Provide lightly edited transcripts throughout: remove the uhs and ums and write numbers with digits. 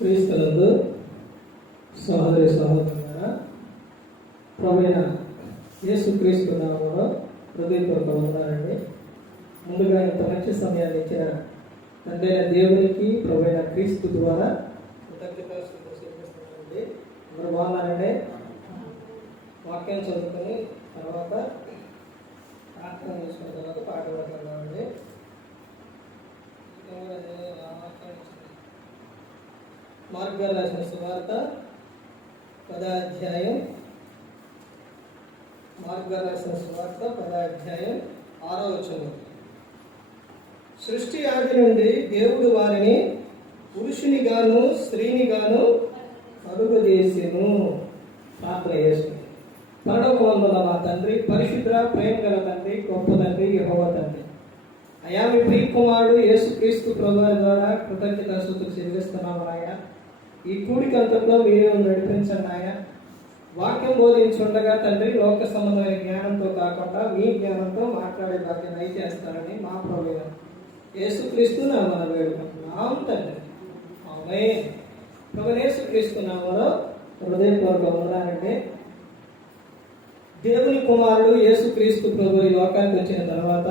క్రీస్తునందు సహోదరి సహోదరులారా, ప్రభువైన యేసుక్రీస్తు నామములో హృదయపూర్వక వందనాలండి. ముందుగా ఇంత మంచి సమయాన్ని ఇచ్చిన తండ్రి అయిన దేవునికి ప్రభువైన క్రీస్తు ద్వారా కృతజ్ఞతాస్తుతులు చెల్లిస్తున్నానండి. అందరూ బాగున్నారండి. వాక్యం చదువుకొని తర్వాత ప్రార్థన చేసుకున్న తర్వాత పాట పాడుతున్నామండి. మార్క్ గారు రాసిన సువార్త 10వ అధ్యాయం, మార్క్ గారు రాసిన సువార్త 10వ అధ్యాయం 6వ వచనం. సృష్టి ఆది నుండి దేవుడు వారిని పురుషుని గాను స్త్రీని గాను కలుగజేసెను. ప్రార్థన చేసుకుని, పరలోకమందున్న మా తండ్రి, పరిశుద్ధ ప్రేమ గల తండ్రి, గొప్ప తండ్రి, యెహోవా తండ్రి, అయా మీ ప్రియ కుమారుడు యేసుక్రీస్తు ప్రభువారి ద్వారా కృతజ్ఞతాస్తుతులు చెల్లిస్తున్నాము నాయన. ఈ కూడికంతట్లో మీరే నడిపించండి నాయన. వాక్యం బోధించుండగా తండ్రి లోక సంబంధమైన జ్ఞానంతో కాకుండా మీ జ్ఞానంతో మాట్లాడే వాక్యం దయచేస్తారని మా ప్రభువైన యేసుక్రీస్తు నామమున వేడుకుంటున్నాం తండ్రి. ఆమేన్. ప్రభువైన యేసుక్రీస్తు నామములో హృదయపూర్వక వందనాలండి. దేవుని కుమారుడు యేసుక్రీస్తు ప్రభు ఈ లోకానికి వచ్చిన తర్వాత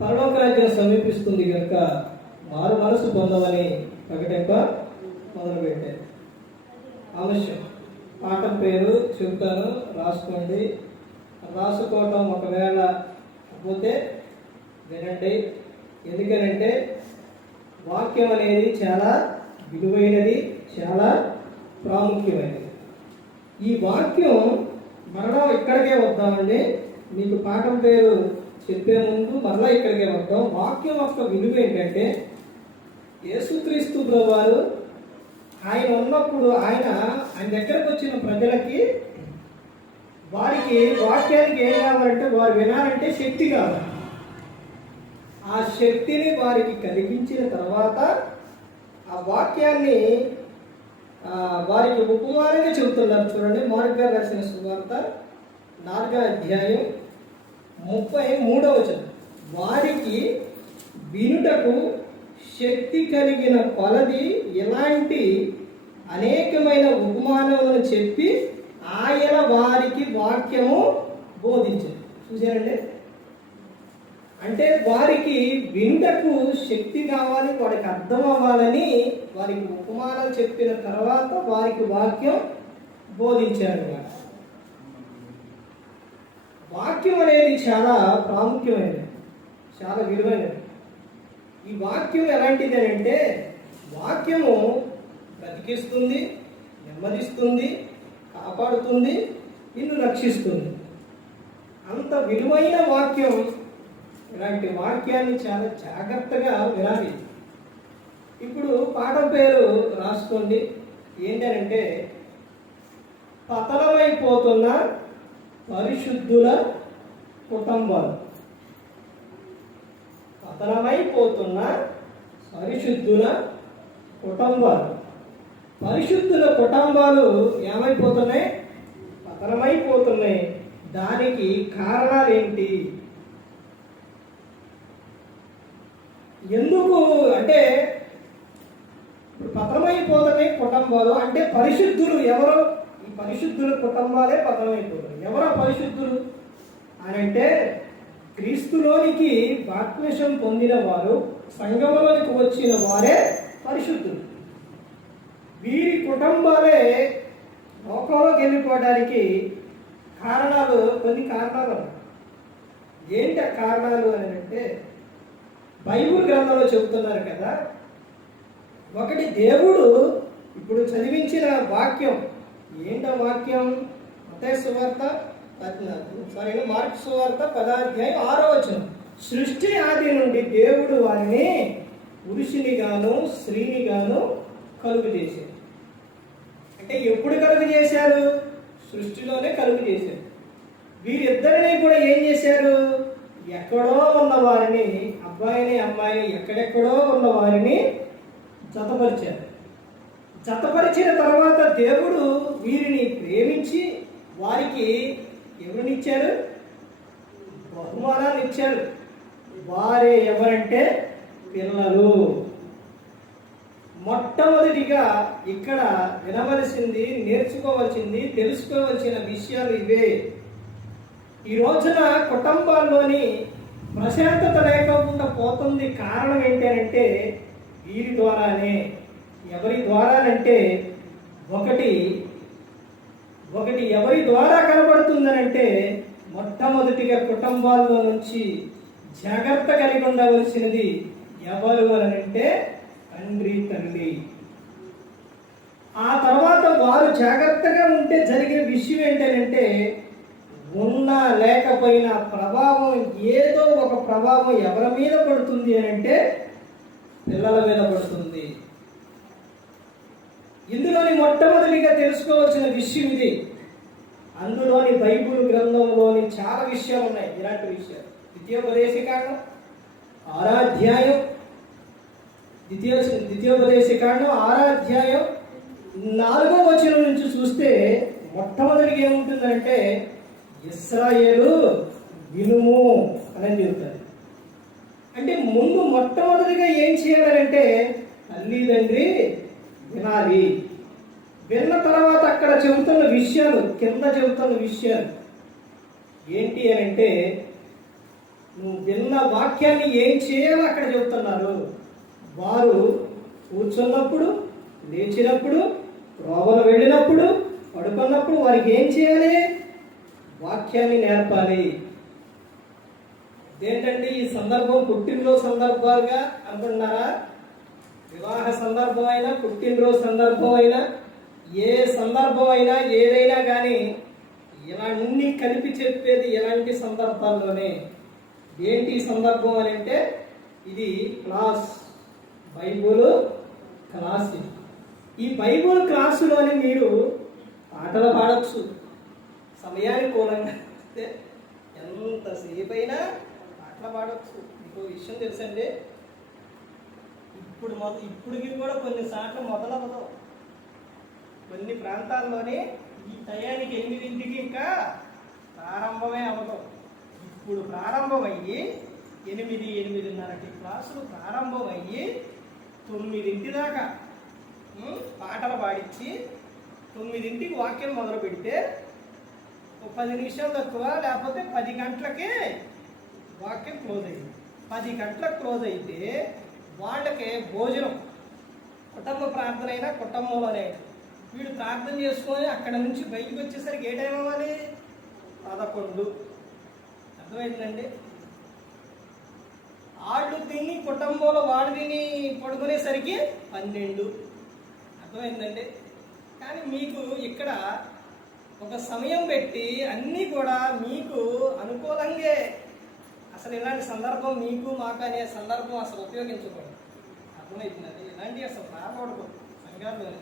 పరలోక రాజ్యం సమీపిస్తుంది కనుక మారు మనసు పొందమని ప్రకటింప మొదలుపెట్టారు. అవశ్యం పాఠం పేరు చెబుతాను, రాసుకోండి. రాసుకోవటం ఒకవేళ పోతే వినండి. ఎందుకనంటే వాక్యం అనేది చాలా విలువైనది, చాలా ప్రాముఖ్యమైనది. ఈ వాక్యం మరలా ఇక్కడికే వద్దామండి. మీకు పాఠం పేరు చెప్పే ముందు మరలా ఇక్కడికే వద్దాం. వాక్యం యొక్క విలువ ఏంటంటే, యేసుక్రీస్తు ప్రభువారు ఆయన ఉన్నప్పుడు ఆయన దగ్గరకు వచ్చిన ప్రజలకి వారికి వాక్యానికి ఏం కావాలంటే, వారు వినాలంటే శక్తి కావాలి. ఆ శక్తిని వారికి కలిగించిన తర్వాత ఆ వాక్యాన్ని వారికి ఉపమానంగా చెబుతున్నారు. చూడండి, మార్క్ గారు రాసిన సువార్త 4వ అధ్యాయం 33వ వచనం. వారికి వినుటకు శక్తి కలిగిన కొలది ఇలాంటి అనేకమైన ఉపమానములను చెప్పి ఆయన వారికి వాక్యము బోధించారు. చూసారండి, అంటే వారికి వినుటకు శక్తి కావాలి, వారికి అర్థం అవ్వాలని వారికి ఉపమానాలు చెప్పిన తర్వాత వారికి వాక్యం బోధించారు. వాక్యం అనేది చాలా ప్రాముఖ్యమైనది, చాలా విలువైనది. ఈ వాక్యం ఎలాంటిది అని అంటే, వాక్యము బ్రతికిస్తుంది, నెమ్మదిస్తుంది, కాపాడుతుంది, నిన్ను రక్షిస్తుంది. అంత విలువైన వాక్యం. ఇలాంటి వాక్యాన్ని చాలా జాగ్రత్తగా వినాలి. ఇప్పుడు పాఠం పేరు రాసుకోండి. ఏంటంటే, పతనమైపోతున్న పరిశుద్ధుల కుటుంబాలు. పతనమైపోతున్న పరిశుద్ధుల కుటుంబాలు. పరిశుద్ధుల కుటుంబాలు ఏమైపోతున్నాయి? పతనమైపోతున్నాయి. దానికి కారణాలు ఏంటి? ఎందుకు అంటే, పతనమైపోతున్నాయి కుటుంబాలు అంటే పరిశుద్ధులు ఎవరు? ఈ పరిశుద్ధుల కుటుంబాలే పతనమైపోతున్నాయి. ఎవరో పరిశుద్ధులు అని అంటే, క్రీస్తులోనికి బాప్తిసం పొందిన వారు, సంఘములోనికి వచ్చిన వారే పరిశుద్ధులు. వీరి కుటుంబాలే లోకంలోకి వెళ్ళిపోవడానికి కారణాలు, కొన్ని కారణాలు. ఏంటి ఆ కారణాలు అని అంటే, బైబిల్ గ్రంథంలో చెబుతున్నారు కదా. ఒకటి, దేవుడు ఇప్పుడు చదివించిన వాక్యం. ఏంటో వాక్యం? మార్క్ సువార్త 10వ అధ్యాయం 6వ వచనం. సృష్టి ఆది నుండి దేవుడు వారిని పురుషుని గాను స్త్రీని గాను కలుగు చేశారు. అంటే ఎప్పుడు కలుగు చేశారు? సృష్టిలోనే కలుగు చేశారు. వీరిద్దరిని కూడా ఏం చేశారు? ఎక్కడో ఉన్న వారిని, అబ్బాయిని అమ్మాయిని ఎక్కడెక్కడో ఉన్న వారిని జతపరిచారు. జతపరిచిన తర్వాత దేవుడు వీరిని ప్రేమించి వారికి ఎవరినిచ్చారు? బహుమానాలు ఇచ్చారు. వారే ఎవరంటే పిల్లలు. మొట్టమొదటిగా ఇక్కడ వినవలసింది, నేర్చుకోవాల్సింది, తెలుసుకోవాల్సిన విషయాలు ఇవే. ఈ రోజున కుటుంబాల్లోని ప్రశాంతత లేకుండా పోతుంది. కారణం ఏంటంటే వీరి ద్వారానే. ఎవరి ద్వారానంటే ఒకటి ఎవరి ద్వారా కనబడుతుందనంటే మొట్టమొదటిగా కుటుంబాల్లో నుంచి జాగ్రత్త కలిగి ఉండవలసినది ఎవరు అనంటే తండ్రి, తల్లి. ఆ తర్వాత వారు జాగ్రత్తగా ఉంటే జరిగే విషయం ఏంటంటే ఉన్నా లేకపోయినా ప్రభావం, ఏదో ఒక ప్రభావం ఎవరి మీద పడుతుంది అనంటే పిల్లల మీద పడుతుంది. ఇందులోని మొట్టమొదటిగా తెలుసుకోవాల్సిన విషయం ఇది. అందులోని బైబిల్ గ్రంథంలోని చాలా విషయాలు ఉన్నాయి. ఇలాంటి విషయాలు ద్వితీయోపదేశకాండం 6వ అధ్యాయం, ద్వితీయోపదేశకాండం 6వ అధ్యాయం 4వ వచనం నుంచి చూస్తే మొట్టమొదటిగా ఏముంటుందంటే ఇశ్రాయేలు వినుము అని చెబుతారు. అంటే ముందు మొట్టమొదటిగా ఏం చేయాలంటే తల్లిదండ్రి వినాలి. విన్న తర్వాత అక్కడ చెబుతున్న విషయాలు, కింద చెబుతున్న విషయాలు ఏంటి అని అంటే నువ్వు విన్న వాక్యాన్ని ఏం చేయాలో అక్కడ చెబుతున్నారు. వారు కూర్చున్నప్పుడు, లేచినప్పుడు, త్రోవలు వెళ్ళినప్పుడు, పడుకున్నప్పుడు వారికి ఏం చేయాలి? వాక్యాన్ని నేర్పాలి. ఏంటంటే ఈ సందర్భం పుట్టినరోజు సందర్భాలుగా అనుకుంటున్నారా? వివాహ సందర్భం అయినా, పుట్టినరోజు సందర్భం అయినా, ఏ సందర్భం అయినా, ఏదైనా కానీ ఇలా అన్ని కలిపి చెప్పేది ఎలాంటి సందర్భాల్లోనే. ఏంటి సందర్భం అని అంటే ఇది క్లాస్, బైబుల్ క్లాస్. ఈ బైబుల్ క్లాసులోని మీరు పాటలు పాడచ్చు, సమయానికి కూలంగా ఎంతసేపు అయినా పాటలు పాడవచ్చు. ఇంకో విషయం తెలుసండి, ఇప్పటికి కూడా కొన్నిసార్లు మొదలవదు. కొన్ని ప్రాంతాల్లోనే ఈ టయానికి 8ంటికి ఇంకా ప్రారంభమే అవ్వదు. ఇప్పుడు ప్రారంభమయ్యి 8:30కి క్లాసులు ప్రారంభమయ్యి 9 దాకా పాటలు పాడించి 9ంటికి వాక్యం మొదలు పెడితే 10 నిమిషాలు తక్కువ, లేకపోతే 10 గంటలకే వాక్యం క్లోజ్ అయింది. 10 గంటలకు క్లోజ్ అయితే వాళ్ళకి భోజనం, కుటుంబ ప్రార్థన అయినా కుటుంబంలోనే వీడు ప్రార్థన చేసుకొని అక్కడ నుంచి బయటకు వచ్చేసరికి ఏ టైం అవ్వాలి? 11. అర్థమైందండి? వాళ్ళు తిని కుటుంబంలో వాడు తిని పడుకునేసరికి 12. అర్థమైందండి? కానీ మీకు ఇక్కడ ఒక సమయం పెట్టి అన్నీ కూడా మీకు అనుకూలంగా, అసలు ఇలాంటి సందర్భం మీకు మాకు అనే సందర్భం అసలు ఉపయోగించకూడదు. అర్థమవుతున్నది? ఇలాంటివి అసలు రాకూడదు సంఘాల్లోనే.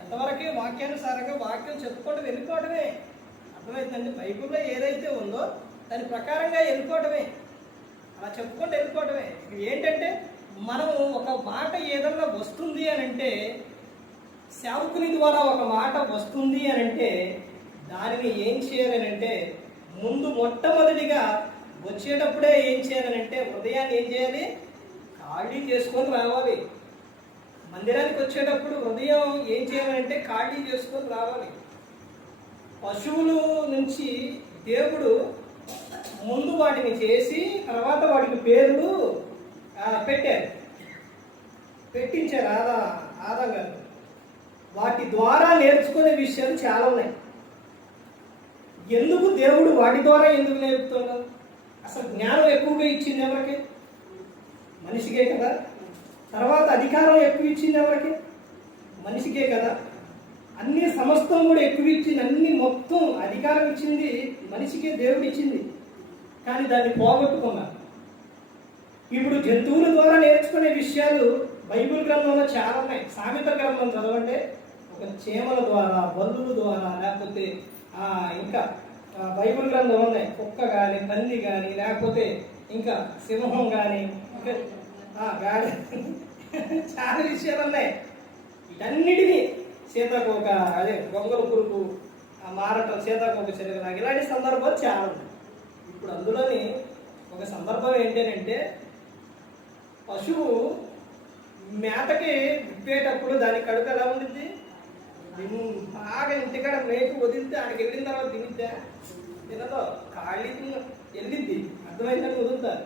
ఎంతవరకు వాక్యానుసారంగా వాక్యం చెప్పుకుంటూ వెళ్ళిపోవడమే. అర్థమవుతుందండి? బైబిల్లో ఏదైతే ఉందో దాని ప్రకారంగా వెళ్ళిపోవడమే, అలా చెప్పుకుంటూ వెళ్ళిపోవడమే. ఏంటంటే మనం ఒక మాట ఏదన్నా వస్తుంది అని అంటే, సేవకుని ద్వారా ఒక మాట వస్తుంది అని అంటే దానిని ఏం చేయాలని అంటే ముందు మొట్టమొదటిగా వచ్చేటప్పుడే ఏం చేయాలని అంటే హృదయాన్ని ఏం చేయాలి? ఖాళీ చేసుకొని రావాలి. మందిరానికి వచ్చేటప్పుడు హృదయం ఏం చేయాలంటే ఖాళీ చేసుకొని రావాలి. పశువుల నుంచి దేవుడు ముందు వాటిని చేసి తర్వాత వాటికి పేర్లు పెట్టించారు ఆదా గారు. వాటి ద్వారా నేర్చుకునే విషయాలు చాలా ఉన్నాయి. ఎందుకు దేవుడు వాటి ద్వారా ఎందుకు నేర్పుతున్నాడు? అసలు జ్ఞానం ఎక్కువగా ఇచ్చింది ఎవరికి? మనిషికే కదా. తర్వాత అధికారం ఎక్కువ ఇచ్చింది ఎవరికి? మనిషికే కదా. అన్ని సమస్తం కూడా ఎక్కువ ఇచ్చింది, అన్ని మొత్తం అధికారం ఇచ్చింది మనిషికే, దేవుడు ఇచ్చింది. కానీ దాన్ని పోగొట్టుకున్నారు. ఇప్పుడు జంతువుల ద్వారా నేర్చుకునే విషయాలు బైబిల్ గ్రంథంలో చాలా ఉన్నాయి. సామెత గ్రంథం చదవండి, ఒక చీమల ద్వారా, బల్లుల ద్వారా, లేకపోతే ఇంకా బైబిల్ గ్రంథం ఉన్నాయి. కుక్క కానీ, పంది కానీ, లేకపోతే ఇంకా సింహం కానీ, ఇంకా గాడి, చాలా విషయాలు ఉన్నాయి. వీటన్నిటినీ సీతాకోక, అదే గొంగల పురుగు మారటం, సీతాకోక చెరుగు, ఇలాంటి సందర్భాలు చాలా ఉన్నాయి. ఇప్పుడు అందులోని ఒక సందర్భం ఏంటంటే పశువు మేతకి విప్పేటప్పుడు దాని కడుపు ఎలా ఉండిద్ది? బాగా ఇంటికాడ మేకు వదిలితే ఆడికి వెళ్ళిన తర్వాత తినిద్దా? తినదో, ఖాళీ వెళ్ళిద్ది. అర్థమైందని వదులుతారు.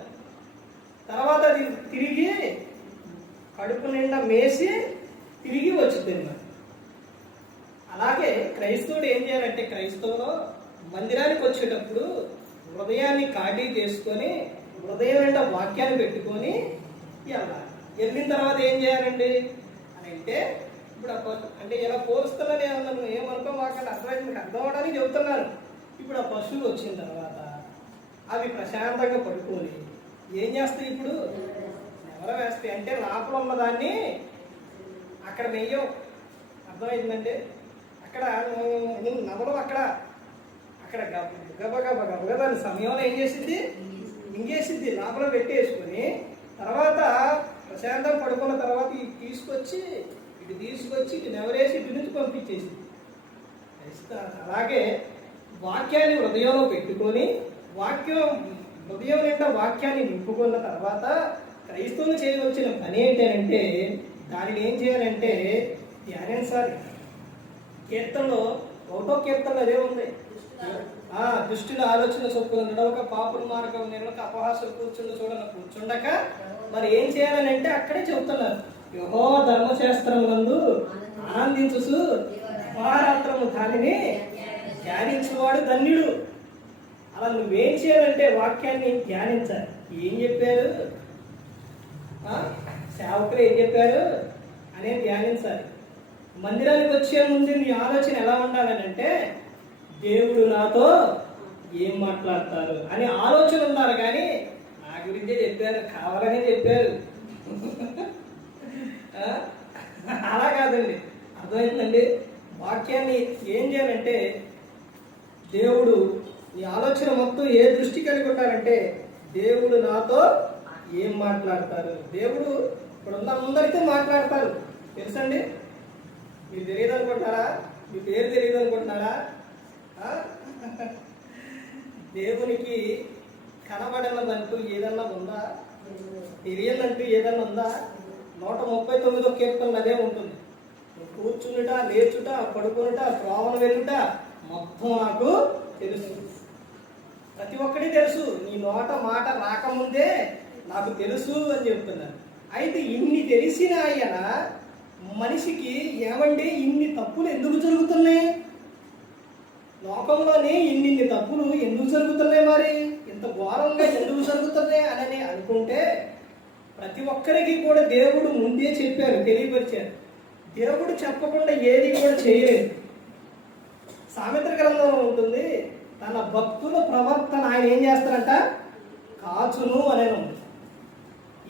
తర్వాత అది తిరిగి కడుపు నిండా మేసి తిరిగి వచ్చింది. అలాగే క్రైస్తవుడు ఏం చేయాలంటే, క్రైస్తవులో మందిరానికి వచ్చేటప్పుడు హృదయాన్ని ఖాళీ చేసుకొని హృదయం నిండా వాక్యాన్ని పెట్టుకొని వెళ్ళాలి. వెళ్ళిన తర్వాత ఏం చేయాలండి అని అంటే, ఇప్పుడు అంటే ఇలా పోలుస్తున్నాను ఏమన్నా ఏమనుకో మాకంటే అర్థమైంది, మీకు అర్థం అవడానికి చెబుతున్నాను. ఇప్పుడు ఆ పశువులు వచ్చిన తర్వాత అవి ప్రశాంతంగా పడుకొని ఏం చేస్తాయి? ఇప్పుడు ఎవరో వేస్తాయి అంటే లోపల ఉన్నదాన్ని అక్కడ మెయ్యం. అర్థమైందంటే అక్కడ నవలు అక్కడ అక్కడ గబగబ సమయంలో ఏం చేసింది? ఇంగేసింది. లోపల పెట్టేసుకొని తర్వాత ప్రశాంతంగా పడుకున్న తర్వాత తీసుకొచ్చి ఇటు నెవరేసి ఇటు నుంచి పంపించేసింది. అలాగే వాక్యాన్ని హృదయంలో పెట్టుకొని హృదయం నిండా వాక్యాన్ని నింపుకున్న తర్వాత క్రైస్తవులు చేయవలసిన పని ఏంటంటే, దానిని ఏం చేయాలంటే ధ్యానించాలి. కీర్తనలో 1వ కీర్తనలో అదే ఉంది. దుష్టుల ఆలోచన చొప్పున నడవక, పాపుల మార్గం నిలవక, అపహాసులు కూర్చుండక మరి ఏం చేయాలని అంటే అక్కడే చెబుతున్నారు. యెహోవా ధర్మశాస్త్రమునందు ఆనందించు, అహోరాత్రము దానిని ధ్యానించువాడు ధన్యుడు. అలా నువ్వేం చేయాలంటే వాక్యాన్ని ధ్యానించాలి. ఏం చెప్పారు సేవకులు, ఏం చెప్పారు అనేది ధ్యానించాలి. మందిరానికి వచ్చే ముందు నీ ఆలోచన ఎలా ఉండాలని అంటే, దేవుడు నాతో ఏం మాట్లాడతారు అనే ఆలోచన ఉన్నారు. కానీ నా గురించే చెప్పారు, కావాలనే చెప్పారు అలా కాదండి. అర్థమైందండి? వాక్యాన్ని ఏం చేయాలంటే, దేవుడు నీ ఆలోచన మొత్తం ఏ దృష్టి కలిగి ఉండాలంటే, దేవుడు నాతో ఏం మాట్లాడతారు. దేవుడు ఇప్పుడు ఉన్న అందరితో మాట్లాడతారు. తెలుసండి? మీరు తెలియదు అనుకుంటున్నారా? మీ పేరు తెలియదు అనుకుంటున్నారా? దేవునికి కనబడినదంటూ ఏదన్నా ఉందా? తెలియదంటూ ఏదన్నా ఉందా? 139వ కీర్తనలు అదే ఉంటుంది. కూర్చునుట, లేచుట, పడుకునుట, త్రోవన వెళ్ళుట మొత్తం నాకు తెలుసు. ప్రతి ఒక్కటి తెలుసు. నీ నోట మాట రాకముందే నాకు తెలుసు అని చెప్తున్నారు. అయితే ఇన్ని తెలిసిన ఆయన మనిషికి ఏమంటే ఇన్ని తప్పులు ఎందుకు జరుగుతున్నాయి? లోకంలోనే ఇన్ని తప్పులు ఎందుకు జరుగుతున్నాయి? మరి ఇంత ఘోరంగా ఎందుకు జరుగుతున్నాయి అని అనుకుంటే, ప్రతి ఒక్కరికి కూడా దేవుడు ముందే చెప్పారు, తెలియపరిచారు. దేవుడు చెప్పకుండా ఏది కూడా చేయలేదు. సామెత్ర గ్రంథంలో ఉంటుంది, తన భక్తుల ప్రవర్తన ఆయన ఏం చేస్తారంట? కాచును అనే ఉంది.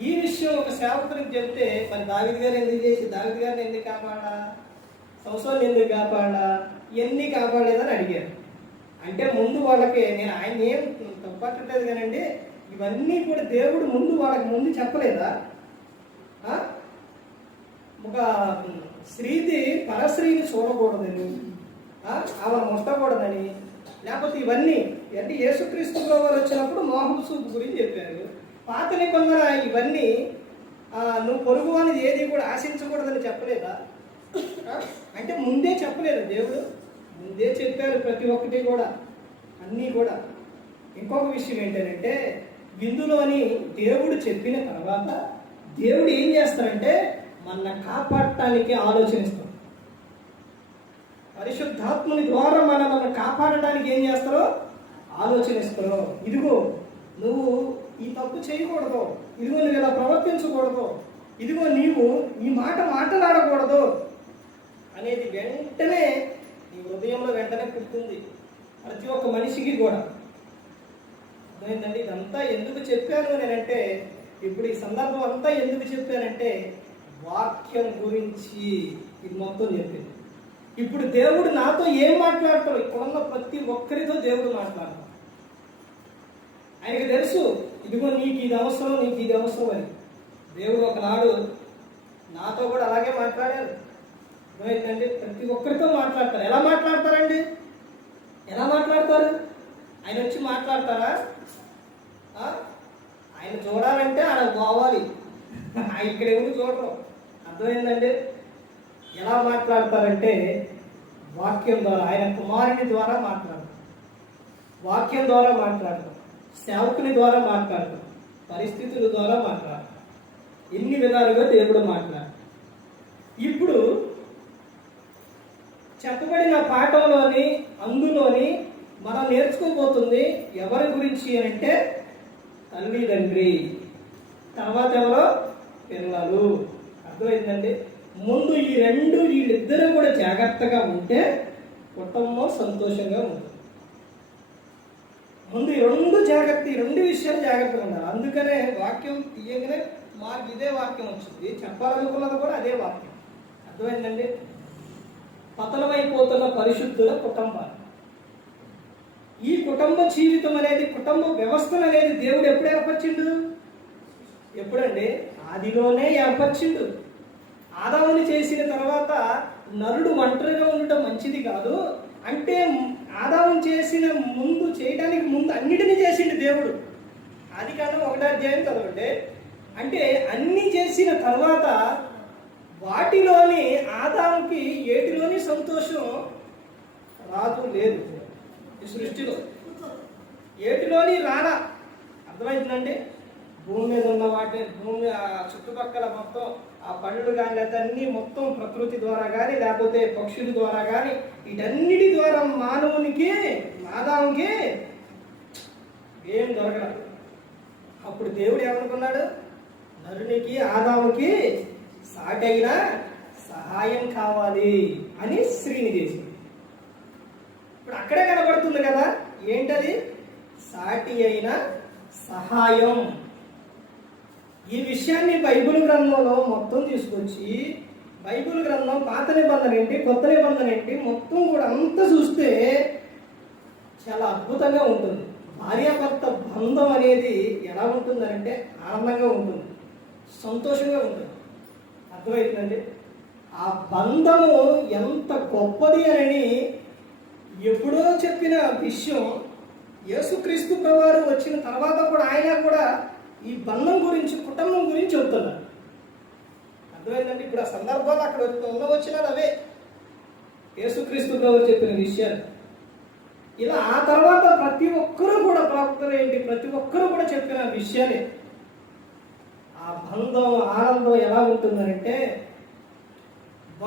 ఈ విషయం ఒక సేవకుడికి చెప్తే, మరి దావీదు గారు ఎందుకు చేసి, దావీదు గారిని ఎందుకు కాపాడా, సంసోన్ని ఎందుకు కాపాడా, ఎన్ని కాపాడలేదని అడిగారు. అంటే ముందు వాళ్ళకి, నేను ఆయన ఏం తప్పట్లేదు కానండి, ఇవన్నీ కూడా దేవుడు వాళ్ళకి ముందు చెప్పలేదా? ఒక స్త్రీది పరస్త్రీని చూడకూడదని, ఆమె ముట్టకూడదని, లేకపోతే ఇవన్నీ అంటే యేసుక్రీస్తు వారు వచ్చినప్పుడు మోహం సూపు గురించి చెప్పారు. పాత నిబంధన ఇవన్నీ నువ్వు పొరుగు అనేది ఏది కూడా ఆశించకూడదని చెప్పలేదా? అంటే ముందే చెప్పలేదు దేవుడు, ముందే చెప్పారు ప్రతి ఒక్కటి కూడా, అన్నీ కూడా. ఇంకొక విషయం ఏంటంటే, ఇందులోని దేవుడు చెప్పిన తర్వాత దేవుడు ఏం చేస్తారంటే మన కాపాడటానికి ఆలోచనిస్తాడు. పరిశుద్ధాత్మని ద్వారా మనల్ని కాపాడడానికి ఏం చేస్తారో ఆలోచనిస్తారో. ఇదిగో నువ్వు ఈ తప్పు చేయకూడదు, ఇదిగో నువ్వు ఇలా ప్రవర్తించకూడదు, ఇదిగో నీవు ఈ మాట మాట్లాడకూడదు అనేది వెంటనే నీ హృదయంలో వెంటనే పుడుతుంది ప్రతి ఒక్క మనిషికి కూడా. అర్థమైందండి? ఇదంతా ఎందుకు చెప్పాను నేనంటే, ఇప్పుడు ఈ సందర్భం అంతా ఎందుకు చెప్పానంటే వాక్యం గురించి ఇది మొత్తం చెప్పింది. ఇప్పుడు దేవుడు నాతో ఏం మాట్లాడతాడు? ఇక్కడున్న ప్రతి ఒక్కరితో దేవుడు మాట్లాడతాడు. ఆయనకు తెలుసు, ఇదిగో నీకు ఇది అవసరం, నీకు ఇది అవసరం అని. దేవుడు ఒకనాడు నాతో కూడా అలాగే మాట్లాడారు. ఏంటంటే ప్రతి ఒక్కరితో మాట్లాడతారు. ఎలా మాట్లాడతారండి? ఎలా మాట్లాడతారు? ఆయన వచ్చి మాట్లాడతారా? ఆయన చూడాలంటే ఆయన పోవాలి. ఇక్కడ ఎవరు చూడరు. అర్థమైందండి? ఎలా మాట్లాడతారంటే వాక్యం ద్వారా, ఆయన కుమారుని ద్వారా మాట్లాడతారు, వాక్యం ద్వారా మాట్లాడతాం, సేవకుని ద్వారా మాట్లాడతాం, పరిస్థితుల ద్వారా మాట్లాడతాం. ఎన్ని విధాలుగా దేవుడు మాట్లాడతాడు. ఇప్పుడు చెప్పబడిన పాఠంలోని అందులోని మనం నేర్చుకోబోతుంది ఎవరి గురించి అంటే తల్లిదండ్రి, తర్వాత ఎవరో పిల్లలు. అర్థమైందండి? ముందు వీళ్ళిద్దరూ కూడా జాగ్రత్తగా ఉంటే కుటుంబం సంతోషంగా ఉంటుంది. ముందు ఈ రెండు విషయాలు జాగ్రత్తగా ఉండాలి. అందుకనే వాక్యం తీయగానే మాకు ఇదే వాక్యం వచ్చింది, చెప్పాలనుకున్నది కూడా అదే వాక్యం. అర్థమైందండి? పతనమైపోతున్న పరిశుద్ధుల కుటుంబాలు. ఈ కుటుంబ జీవితం అనేది, కుటుంబ వ్యవస్థను అనేది దేవుడు ఎప్పుడు ఏర్పరిచిండు? ఎప్పుడండి? ఆదిలోనే ఏర్పరిచిండు. ఆదాముని చేసిన తర్వాత నరుడు ఒంటరిగా ఉండటం మంచిది కాదు అంటే, ఆదాముని చేసిన ముందు, చేయడానికి ముందు అన్నిటినీ చేసిండు దేవుడు. ఆదికాండం 1వ అధ్యాయం చదవండి. అంటే అన్ని చేసిన తర్వాత వాటిలోని ఆదాముకి ఏటిలోని సంతోషం రాదు, లేదు. ఈ సృష్టిలో ఏటిలోని రారా. అర్థమవుతుందండి? భూమి మీద ఉన్న వాటి, భూమి చుట్టుపక్కల మొత్తం ఆ పళ్ళు కానీ లేదా అన్ని మొత్తం ప్రకృతి ద్వారా కానీ లేకపోతే పక్షుల ద్వారా కానీ వీటన్నిటి ద్వారా మానవునికి, ఆదాముకి ఏం దొరకదు. అప్పుడు దేవుడు ఏమనుకున్నాడు? నరునికి, ఆదాముకి సాటైన సహాయం కావాలి అని స్త్రీని చేసింది. ఇప్పుడు అక్కడే కనబడుతుంది కదా, ఏంటది? సాటి అయిన సహాయం. ఈ విషయాన్ని బైబిల్ గ్రంథంలో మొత్తం తీసుకొచ్చి, బైబిల్ గ్రంథం పాత నిబంధన ఏంటి, కొత్త నిబంధన ఏంటి, మొత్తం కూడా అంతా చూస్తే చాలా అద్భుతంగా ఉంటుంది. భార్యాభర్త బంధం అనేది ఎలా ఉంటుందంటే ఆనందంగా ఉంటుంది, సంతోషంగా ఉంటుంది. అర్థమవుతుందండి? ఆ బంధము ఎంత గొప్పది అని ఎప్పుడో చెప్పిన విషయం యేసుక్రీస్తు ప్రభువారు వచ్చిన తర్వాత కూడా ఆయన కూడా ఈ బంధం గురించి, కుటుంబం గురించి చెబుతున్నారు. అర్థమైందండి? ఇప్పుడు ఆ సందర్భాలు అక్కడ వచ్చినారు అవే యేసుక్రీస్తు ప్రభువారు చెప్పిన విషయాలు. ఇలా ఆ తర్వాత ప్రతి ఒక్కరూ కూడా, ప్రవక్తలు ఏంటి, ప్రతి ఒక్కరూ కూడా చెప్పిన విషయాలే. ఆ బంధం, ఆనందం ఎలా ఉంటుందంటే,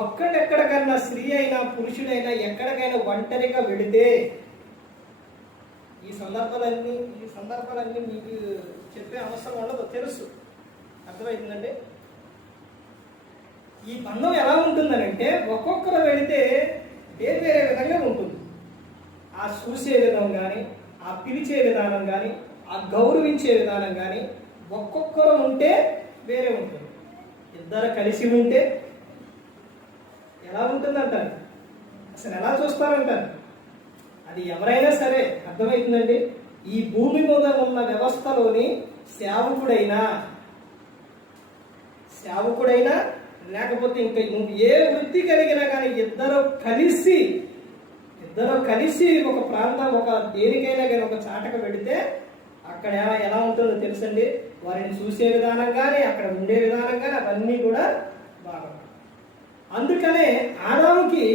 ఒక్కటెక్కడికైనా స్త్రీ అయినా పురుషుడైనా ఎక్కడికైనా ఒంటరిగా వెళితే, ఈ సందర్భాలన్నీ మీకు చెప్పే అవసరం ఉండదు, తెలుసు. అర్థమవుతుందండి? ఈ బంధం ఎలా ఉంటుందనంటే ఒక్కొక్కరు వెళితే వేరే విధంగా ఉంటుంది. ఆ చూసే విధం కానీ, ఆ పిలిచే విధానం కానీ, ఆ గౌరవించే విధానం కానీ ఒక్కొక్కరు ఉంటే వేరే ఉంటుంది. ఇద్దరు కలిసి ఉంటే ఎలా ఉంటుందంటారు? అసలు ఎలా చూస్తారంటారు? అది ఎవరైనా సరే. అర్థమవుతుందండి? ఈ భూమి మీద ఉన్న వ్యవస్థలోని సేవకుడైనా లేకపోతే ఇంకా నువ్వు ఏ వృత్తి కలిగినా కానీ ఇద్దరు కలిసి ఒక ప్రాంతం, ఒక దేనికైనా కానీ ఒక చాటకు పెడితే అక్కడ ఎలా ఉంటుందో తెలుసండి? వారిని చూసే విధానం కానీ, అక్కడ ఉండే విధానం కానీ అవన్నీ కూడా బాగుంటాయి. అందుకనే ఆదాముకి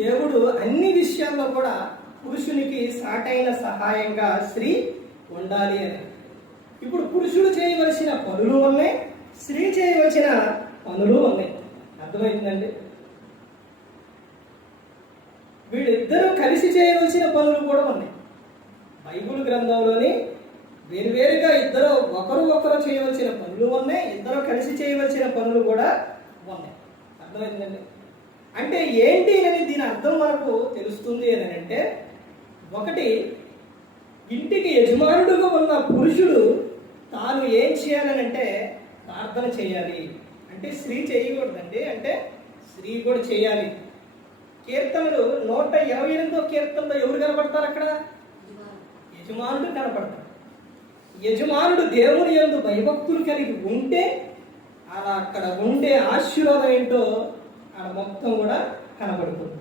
దేవుడు అన్ని విషయాల్లో కూడా పురుషునికి సాటైన సహాయంగా స్త్రీ ఉండాలి అని. ఇప్పుడు పురుషుడు చేయవలసిన పనులు ఉన్నాయి, స్త్రీ చేయవలసిన పనులు ఉన్నాయి. అర్థమవుతుందండి? వీళ్ళిద్దరూ కలిసి చేయవలసిన పనులు కూడా ఉన్నాయి. బైబిల్ గ్రంథంలోని వేరువేరుగా ఒకరు చేయవలసిన పనులు ఉన్నాయి, ఇద్దరు కలిసి చేయవలసిన పనులు కూడా ఉన్నాయి. అర్థమైందండి? అంటే ఏంటి అని దీని అర్థం మనకు తెలుస్తుంది అని అంటే, ఒకటి, ఇంటికి యజమానుడుగా ఉన్న పురుషుడు తాను ఏం చేయాలని అంటే ప్రార్థన చేయాలి. అంటే స్త్రీ చేయకూడదండి, అంటే స్త్రీ కూడా చేయాలి. కీర్తనలు 128వ కీర్తనలో ఎవరు కనపడతారు? అక్కడ యజమానుడు కనపడతాడు. యజమానుడు దేవుని యందు భయభక్తులు కలిగి ఉంటే అలా అక్కడ ఉండే ఆశీర్వాదం ఏంటో అక్కడ మొత్తం కూడా కనబడుతుంది.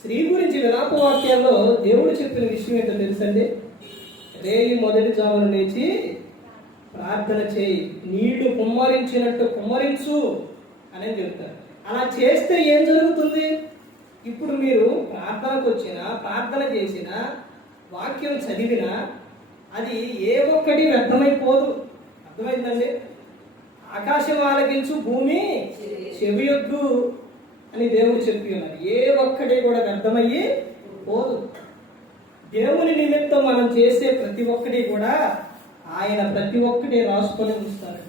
స్త్రీ గురించి విలాప వాక్యాల్లో దేవుడు చెప్పిన విషయం ఏంటో తెలుసండి? రేయి మొదటి జామున లేచి ప్రార్థన చేయి, నీళ్లు కుమ్మరించినట్టు కుమ్మరించు అని చెప్తారు. అలా చేస్తే ఏం జరుగుతుంది? ఇప్పుడు మీరు ప్రార్థనకు వచ్చినా, ప్రార్థన చేసినా, వాక్యం చదివినా అది ఏ ఒక్కటి వ్యర్థమైపోదు. అర్థమైందండి? ఆకాశం ఆలకించు, భూమి చెవియొద్దు అని దేవుడు చెప్పి ఉన్నారు. ఏ ఒక్కటి కూడా వ్యర్థమయ్యి పోదు. దేవుని నిమిత్తం మనం చేసే ప్రతి ఒక్కటి కూడా ఆయన ప్రతి ఒక్కటి రాసుకొని ఉంచుతారు.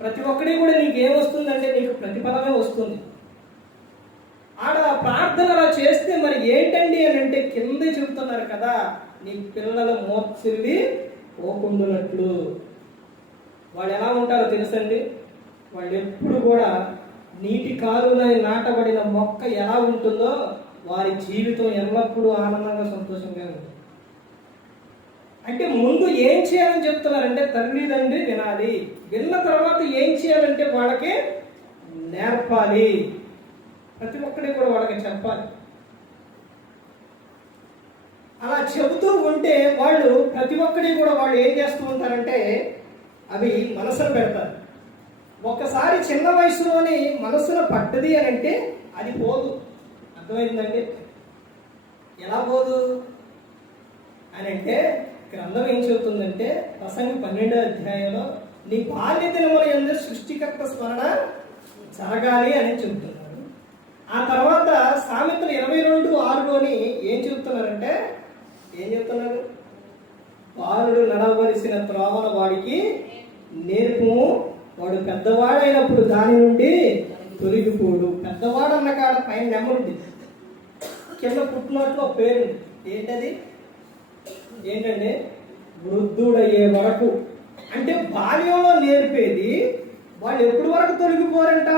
ప్రతి ఒక్కటి కూడా నీకు ఏమొస్తుందంటే నీకు ప్రతిఫలమే వస్తుంది. ఆడ ప్రార్థనలో చేస్తే మరి ఏంటండి అని అంటే కింద చెబుతున్నారు కదా, నీ పిల్లల మోత్సిల్లి పోకుండునట్లు. వాళ్ళు ఎలా ఉంటారో తెలుసండి? వాళ్ళు ఎప్పుడు కూడా నీటి కాలువలో నాటబడిన మొక్క ఎలా ఉంటుందో వారి జీవితం ఎల్లప్పుడూ ఆనందంగా సంతోషంగా ఉంటుంది. అంటే ముందు ఏం చేయాలని చెప్తున్నారంటే తల్లిదండ్రి వినాలి. విన్న తర్వాత ఏం చేయాలంటే వాళ్ళకి నేర్పాలి. ప్రతి ఒక్కటి కూడా వాళ్ళకి చెప్పాలి. అలా చెబుతూ ఉంటే వాళ్ళు ప్రతి ఒక్కటి కూడా వాళ్ళు ఏం చేస్తూ ఉంటారంటే అవి మనసులో పెడతారు. ఒక్కసారి చిన్న వయసులోని మనసులో పడ్డది అని అంటే అది పోదు. అర్థమైందండి? ఎలా పోదు అని అంటే గ్రంథం ఏం చెబుతుందంటే ప్రసంగి 12వ అధ్యాయంలో నీ బాల్య దినముల యందు సృష్టికర్త స్మరణ జరగాలి అని చెబుతున్నారు. ఆ తర్వాత సామెతలు 22:6లోని ఏం చెబుతున్నారంటే ఏం చెప్తున్నారు? బాలుడు నడవలసిన త్రోవల వాడికి నేర్పుము, వాడు పెద్దవాడైనప్పుడు దాని నుండి తొలగిపోడు. పెద్దవాడన్న కాడ పైన నెమ్మది కింద పుట్టినట్లు పేరు ఏంటది? ఏంటంటే వృద్ధుడయ్యే వరకు. అంటే బాల్యంలో నేర్పేది వాళ్ళు ఎప్పటి వరకు తొలగిపోరంట?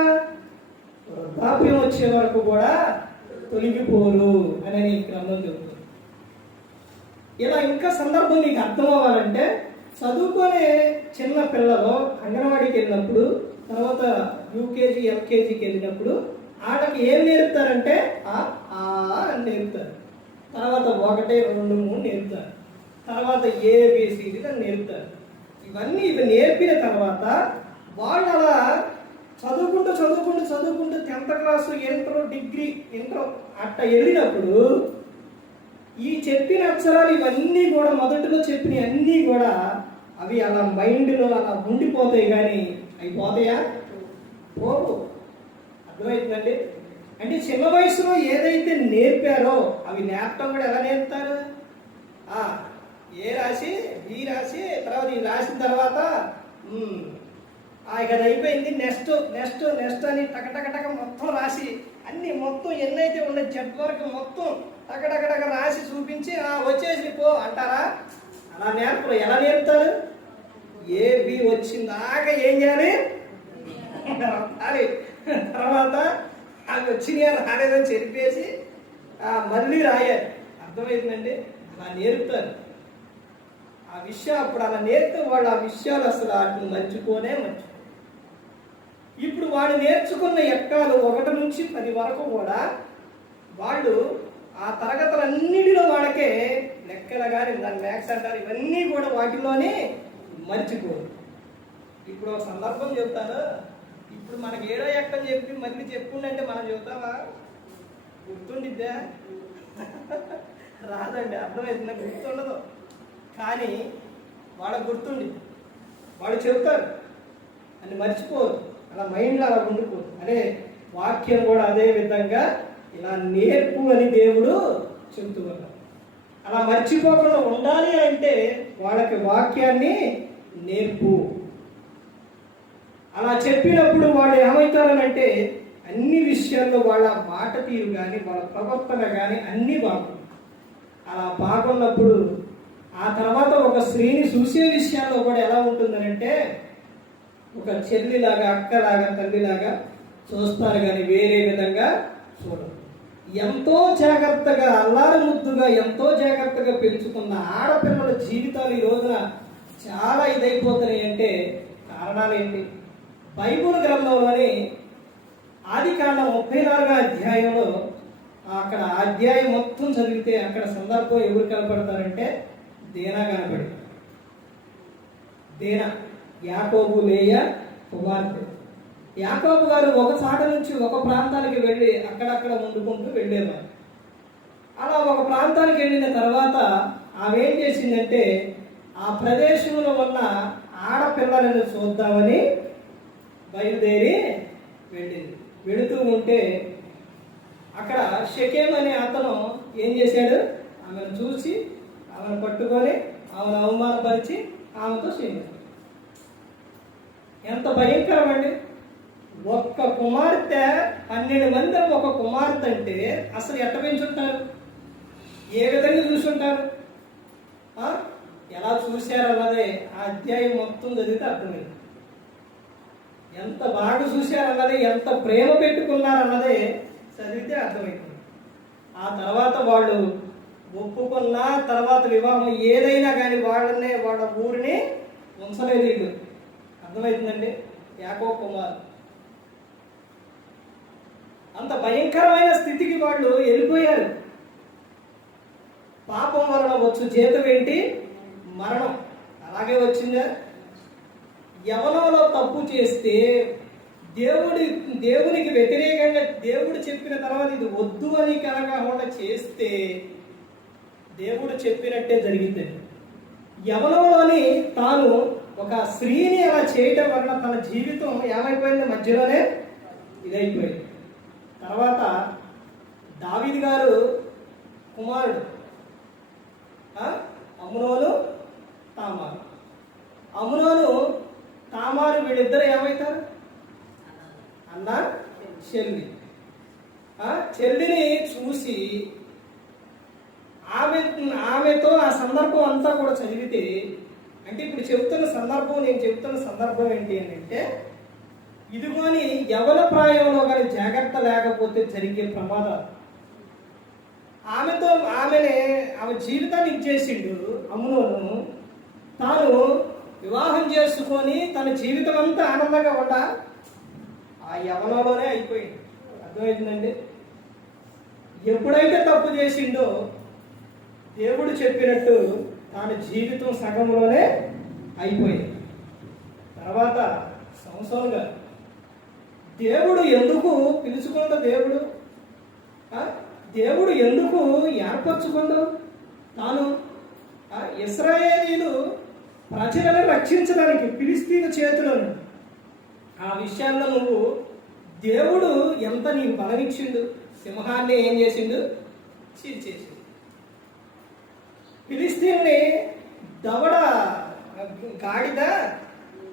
వృద్ధాప్యం వచ్చే వరకు కూడా తొలగిపోరు అని గ్రంథం చెబుతుంది. ఇలా ఇంకా సందర్భం నీకు అర్థం అవ్వాలంటే చదువుకునే చిన్న పిల్లలు అంగన్వాడీకి వెళ్ళినప్పుడు, తర్వాత యూకేజీ ఎల్కేజీకి వెళ్ళినప్పుడు ఆటకి ఏం నేర్పుతారంటే అని నేర్పుతారు. తర్వాత 1, 2, 3 నేర్పుతారు. తర్వాత ఏబిసిడి అని నేర్పుతారు. ఇవి నేర్పిన తర్వాత వాళ్ళు అలా చదువుకుంటూ 10th class, inter, degree, inter అట్ట వెళ్ళినప్పుడు ఈ చెప్పిన అక్షరాలు ఇవన్నీ కూడా మొదటిలో చెప్పిన అన్నీ కూడా అవి అలా మైండ్లో అలా ఉండిపోతాయి. కానీ అవి పోతాయా? పోవు. అర్థమవుతుందండి? అంటే చిన్న వయసులో ఏదైతే నేర్పారో అవి నేర్పడం కూడా ఎలా నేర్పుతారు? ఏ రాసి బి రాసి తర్వాత ఇది రాసిన తర్వాత ఇక అది అయిపోయింది, నెక్స్ట్ అని టక మొత్తం రాసి అన్ని మొత్తం ఎన్నైతే ఉన్నాయి జడ్ వరకు మొత్తం టక రాసి చూపించి వచ్చేసి పో అంటారా? అలా నేర్పరు. ఎలా నేర్పుతారు? ఏ బి వచ్చిందాక ఏం చేయాలి? తర్వాత అవి వచ్చినాయా రాలేదని చెప్పేసి మళ్ళీ రాయాలి. అర్థమవుతుందండి? అలా నేర్పుతారు ఆ విషయం. అప్పుడు అలా నేర్పితే వాళ్ళు ఆ విషయాలు అసలు వాటిని మర్చిపోనే. ఇప్పుడు వాడు నేర్చుకున్న ఎక్కాలు 1 నుంచి 10 వరకు కూడా వాళ్ళు ఆ తరగతులన్నిటిలో వాళ్ళకే లెక్కలు కానీ దాని మ్యాథ్స్ అంటారు ఇవన్నీ కూడా వాటిలోనే మర్చిపోరు. ఇప్పుడు ఒక సందర్భం చెప్తాను. ఇప్పుడు మనకి ఏడో ఎక్కం చెప్పి మళ్ళీ చెప్పుండంటే మనం చెబుతావా? గుర్తుండిద్దా? రాదండి. అర్థమవుతుందా? గుర్తుండదు. కానీ వాళ్ళకు గుర్తుండి వాళ్ళు చెబుతారు అని మర్చిపోరు. అలా మైండ్లో అలా ఉండిపోరు. అదే వాక్యం కూడా అదే విధంగా ఇలా నేర్పు అని దేవుడు చెబుతూ ఉన్నారు. అలా మర్చిపోకుండా ఉండాలి అంటే వాళ్ళకి వాక్యాన్ని నేర్పు. అలా చెప్పినప్పుడు వాళ్ళు ఏమవుతారనంటే అన్ని విషయాల్లో వాళ్ళ మాట తీరు కానీ వాళ్ళ ప్రవర్తన కానీ అన్నీ బాగుంది. అలా బాగున్నప్పుడు ఆ తర్వాత ఒక స్త్రీని చూసే విషయాల్లో కూడా ఎలా ఉంటుందనంటే ఒక చెల్లిలాగా, అక్కలాగా, తల్లిలాగా చూస్తారు కానీ వేరే విధంగా చూడరు. ఎంతో జాగ్రత్తగా అల్లారు ముద్దుగా ఎంతో జాగ్రత్తగా పెంచుకున్న ఆడపిల్లల జీవితాలు ఈ రోజున చాలా ఇదైపోతున్నాయి. అంటే కారణాలు ఏంటి? బైబిల్ గ్రంథంలోని ఆదికాండం 34వ అధ్యాయంలో అక్కడ అధ్యాయం మొత్తం చదివితే అక్కడ సందర్భం ఎవరు కనపడతారంటే దీనా కనపడి. దేనా, యాకోబు లేయా కుమార్తె. యాకోబు గారు ఒక చాట నుంచి ఒక ప్రాంతానికి వెళ్ళి అక్కడక్కడ వండుకుంటూ వెళ్ళేవారు. అలా ఒక ప్రాంతానికి వెళ్ళిన తర్వాత ఆమె ఏం చేసిందంటే ఆ ప్రదేశంలో ఉన్న ఆడపిల్లలను చూద్దామని బయలుదేరి వెళ్ళింది. వెళుతూ ఉంటే అక్కడ షెకెమ్ అనే అతను ఏం చేశాడు, ఆమెను చూసి ఆమెను పట్టుకొని ఆమెను అవమానపరిచి ఆమెతో చేయించాడు. ఎంత భయంకరం అండి! ఒక్క కుమార్తె 12 మంది ఒక కుమార్తె అంటే అసలు ఎట్ట పెంచుంటారు, ఏ విధంగా చూసుంటారు, ఎలా చూశారన్నదే ఆ అధ్యాయం మొత్తం చదివితే అర్థమైంది. ఎంత బాగా చూశారన్నదే, ఎంత ప్రేమ పెట్టుకున్నారన్నదే చదివితే అర్థమవుతుంది. ఆ తర్వాత వాళ్ళు ఒప్పుకున్న తర్వాత వివాహం ఏదైనా కానీ వాళ్ళ ఊరిని ఉంచలేదు వీళ్ళు. అర్థమవుతుందండి. యాకోబు కుమార్ అంత భయంకరమైన స్థితికి వాళ్ళు వెళ్ళిపోయారు. పాపం వలన వచ్చు జీతం ఏంటి? మరణం. అలాగే వచ్చిందా? యవనంలో తప్పు చేస్తే దేవునికి వ్యతిరేకంగా దేవుడు చెప్పిన తర్వాత ఇది వద్దు అని కనకుండా చేస్తే దేవుడు చెప్పినట్టే జరిగింది. యవనంలోని తాను ఒక స్త్రీని అలా చేయటం వలన తన జీవితం ఏమైపోయింది, మధ్యలోనే ఇదైపోయింది. తర్వాత దావీదు గారు కుమారుడు అమ్నోను తామారు. అమ్నోను తామారు వీళ్ళిద్దరు ఏమవుతారు? అన్న చెల్లి. చెల్లిని చూసి ఆమెతో ఆ సందర్భం అంతా కూడా చదివితే, అంటే ఇప్పుడు చెబుతున్న సందర్భం, నేను చెబుతున్న సందర్భం ఏంటి అని అంటే, ఇదిగోని యవన ప్రాయంలో కానీ జాగ్రత్త లేకపోతే జరిగే ప్రమాదాలు. ఆమె జీవితాన్ని ఇచ్చేసిండు అమ్నోను. తాను వివాహం చేసుకొని తన జీవితం అంతా ఆనందంగా ఉండ ఆ యవనంలోనే అయిపోయింది. అర్థమవుతుందండి. ఎప్పుడైతే తప్పు చేసిండో దేవుడు చెప్పినట్టు తన జీవితం సగంలోనే అయిపోయింది. తర్వాత సంవత్సరంగా దేవుడు ఎందుకు పిలుచుకుందో, దేవుడు ఎందుకు ఏర్పరచుకుందో, తాను ఇశ్రాయేలీయులు ప్రజలను రక్షించడానికి ఫిలిష్తీయుల చేతులను, ఆ విషయాల్లో నువ్వు దేవుడు ఎంత నీకు బలమిచ్చిండు. సింహాన్ని ఏం చేసిండు? చీల్చేసిండు. ఫిలిష్తీయుల్ని దవడ గాడిద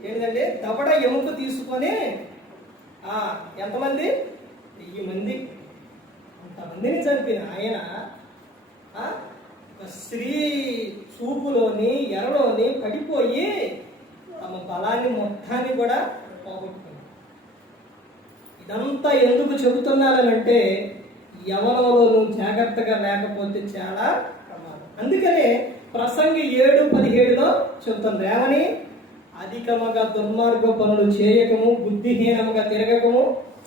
ఏంటంటే దవడ ఎముక తీసుకొని ఎంతమంది? 1000 మంది, అంతమందిని చంపిన ఆయన స్త్రీ చూపులోని ఎరలోని పడిపోయి తమ బలాన్ని మొత్తాన్ని కూడా పోగొట్టుకున్నారు. ఇదంతా ఎందుకు చెబుతున్నానంటే, యవనంలో నువ్వు జాగ్రత్తగా లేకపోతే చాలా ప్రమాదం. అందుకనే ప్రసంగి 7:17లో చెబుతుంది ఏమని? అధికముగా దుర్మార్గ పనులు చేయకము, బుద్ధిహీనముగా తిరగకము,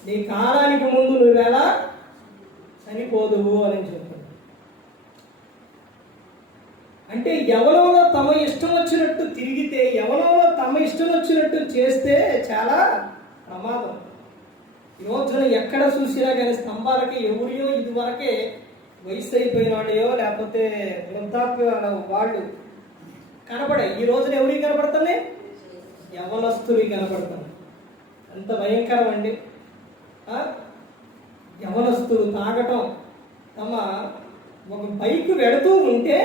నీ కాలానికి ముందు నువ్వెలా చనిపోదువు అని చెప్తుంది. అంటే యవనంలో తమ ఇష్టం వచ్చినట్టు తిరిగితే, యవనంలో తమ ఇష్టం వచ్చినట్టు చేస్తే చాలా ప్రమాదం. ఈ రోజున ఎక్కడ చూసినా కానీ స్తంభాలకి ఎవరియో ఇదివరకే వయసు అయిపోయిన వాళ్ళయో లేకపోతే వృద్ధాప్య వాళ్ళు కనపడే. ఈ రోజున ఎవరికి కనపడుతున్నాయి? యవనస్తులు కనపడుతుంది. ఎంత భయంకరం అండి. యవనస్తులు తాగటం, తమ ఒక బైక్ వెళుతూ ఉంటే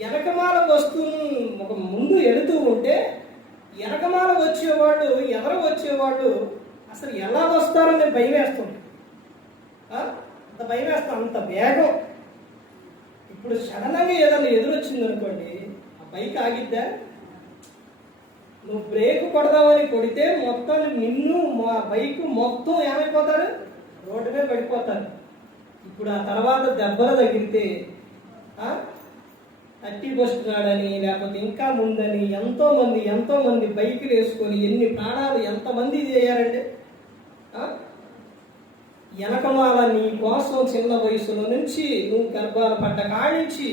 వెనకమాల వస్తువును ఒక ముందు వెళుతూ ఉంటే వెనకమాల వచ్చేవాళ్ళు, ఎదర వచ్చేవాళ్ళు అసలు ఎలా వస్తారని భయం వేస్తుంది. అంత భయం వేస్తాం, అంత వేగం. ఇప్పుడు సడన్గా ఏదైనా ఎదురొచ్చింది అనుకోండి, ఆ బైక్ ఆగిద్దా? నువ్వు బ్రేక్ కొడదామని కొడితే మొత్తం నిన్ను, మా బైక్ మొత్తం ఏమైపోతారు? రోడ్డు మీద పడిపోతారు. ఇప్పుడు ఆ తర్వాత దెబ్బలు తగిలితే 30 నాడని లేకపోతే ఇంకా ముందని ఎంతో మంది బైకులు వేసుకొని ఎన్ని ప్రాణాలు ఎంతమంది చేయారంటే, వెనకమాల నీ కోసం చిన్న వయసులో నుంచి నువ్వు గర్భాలు పడ్డ కాడించి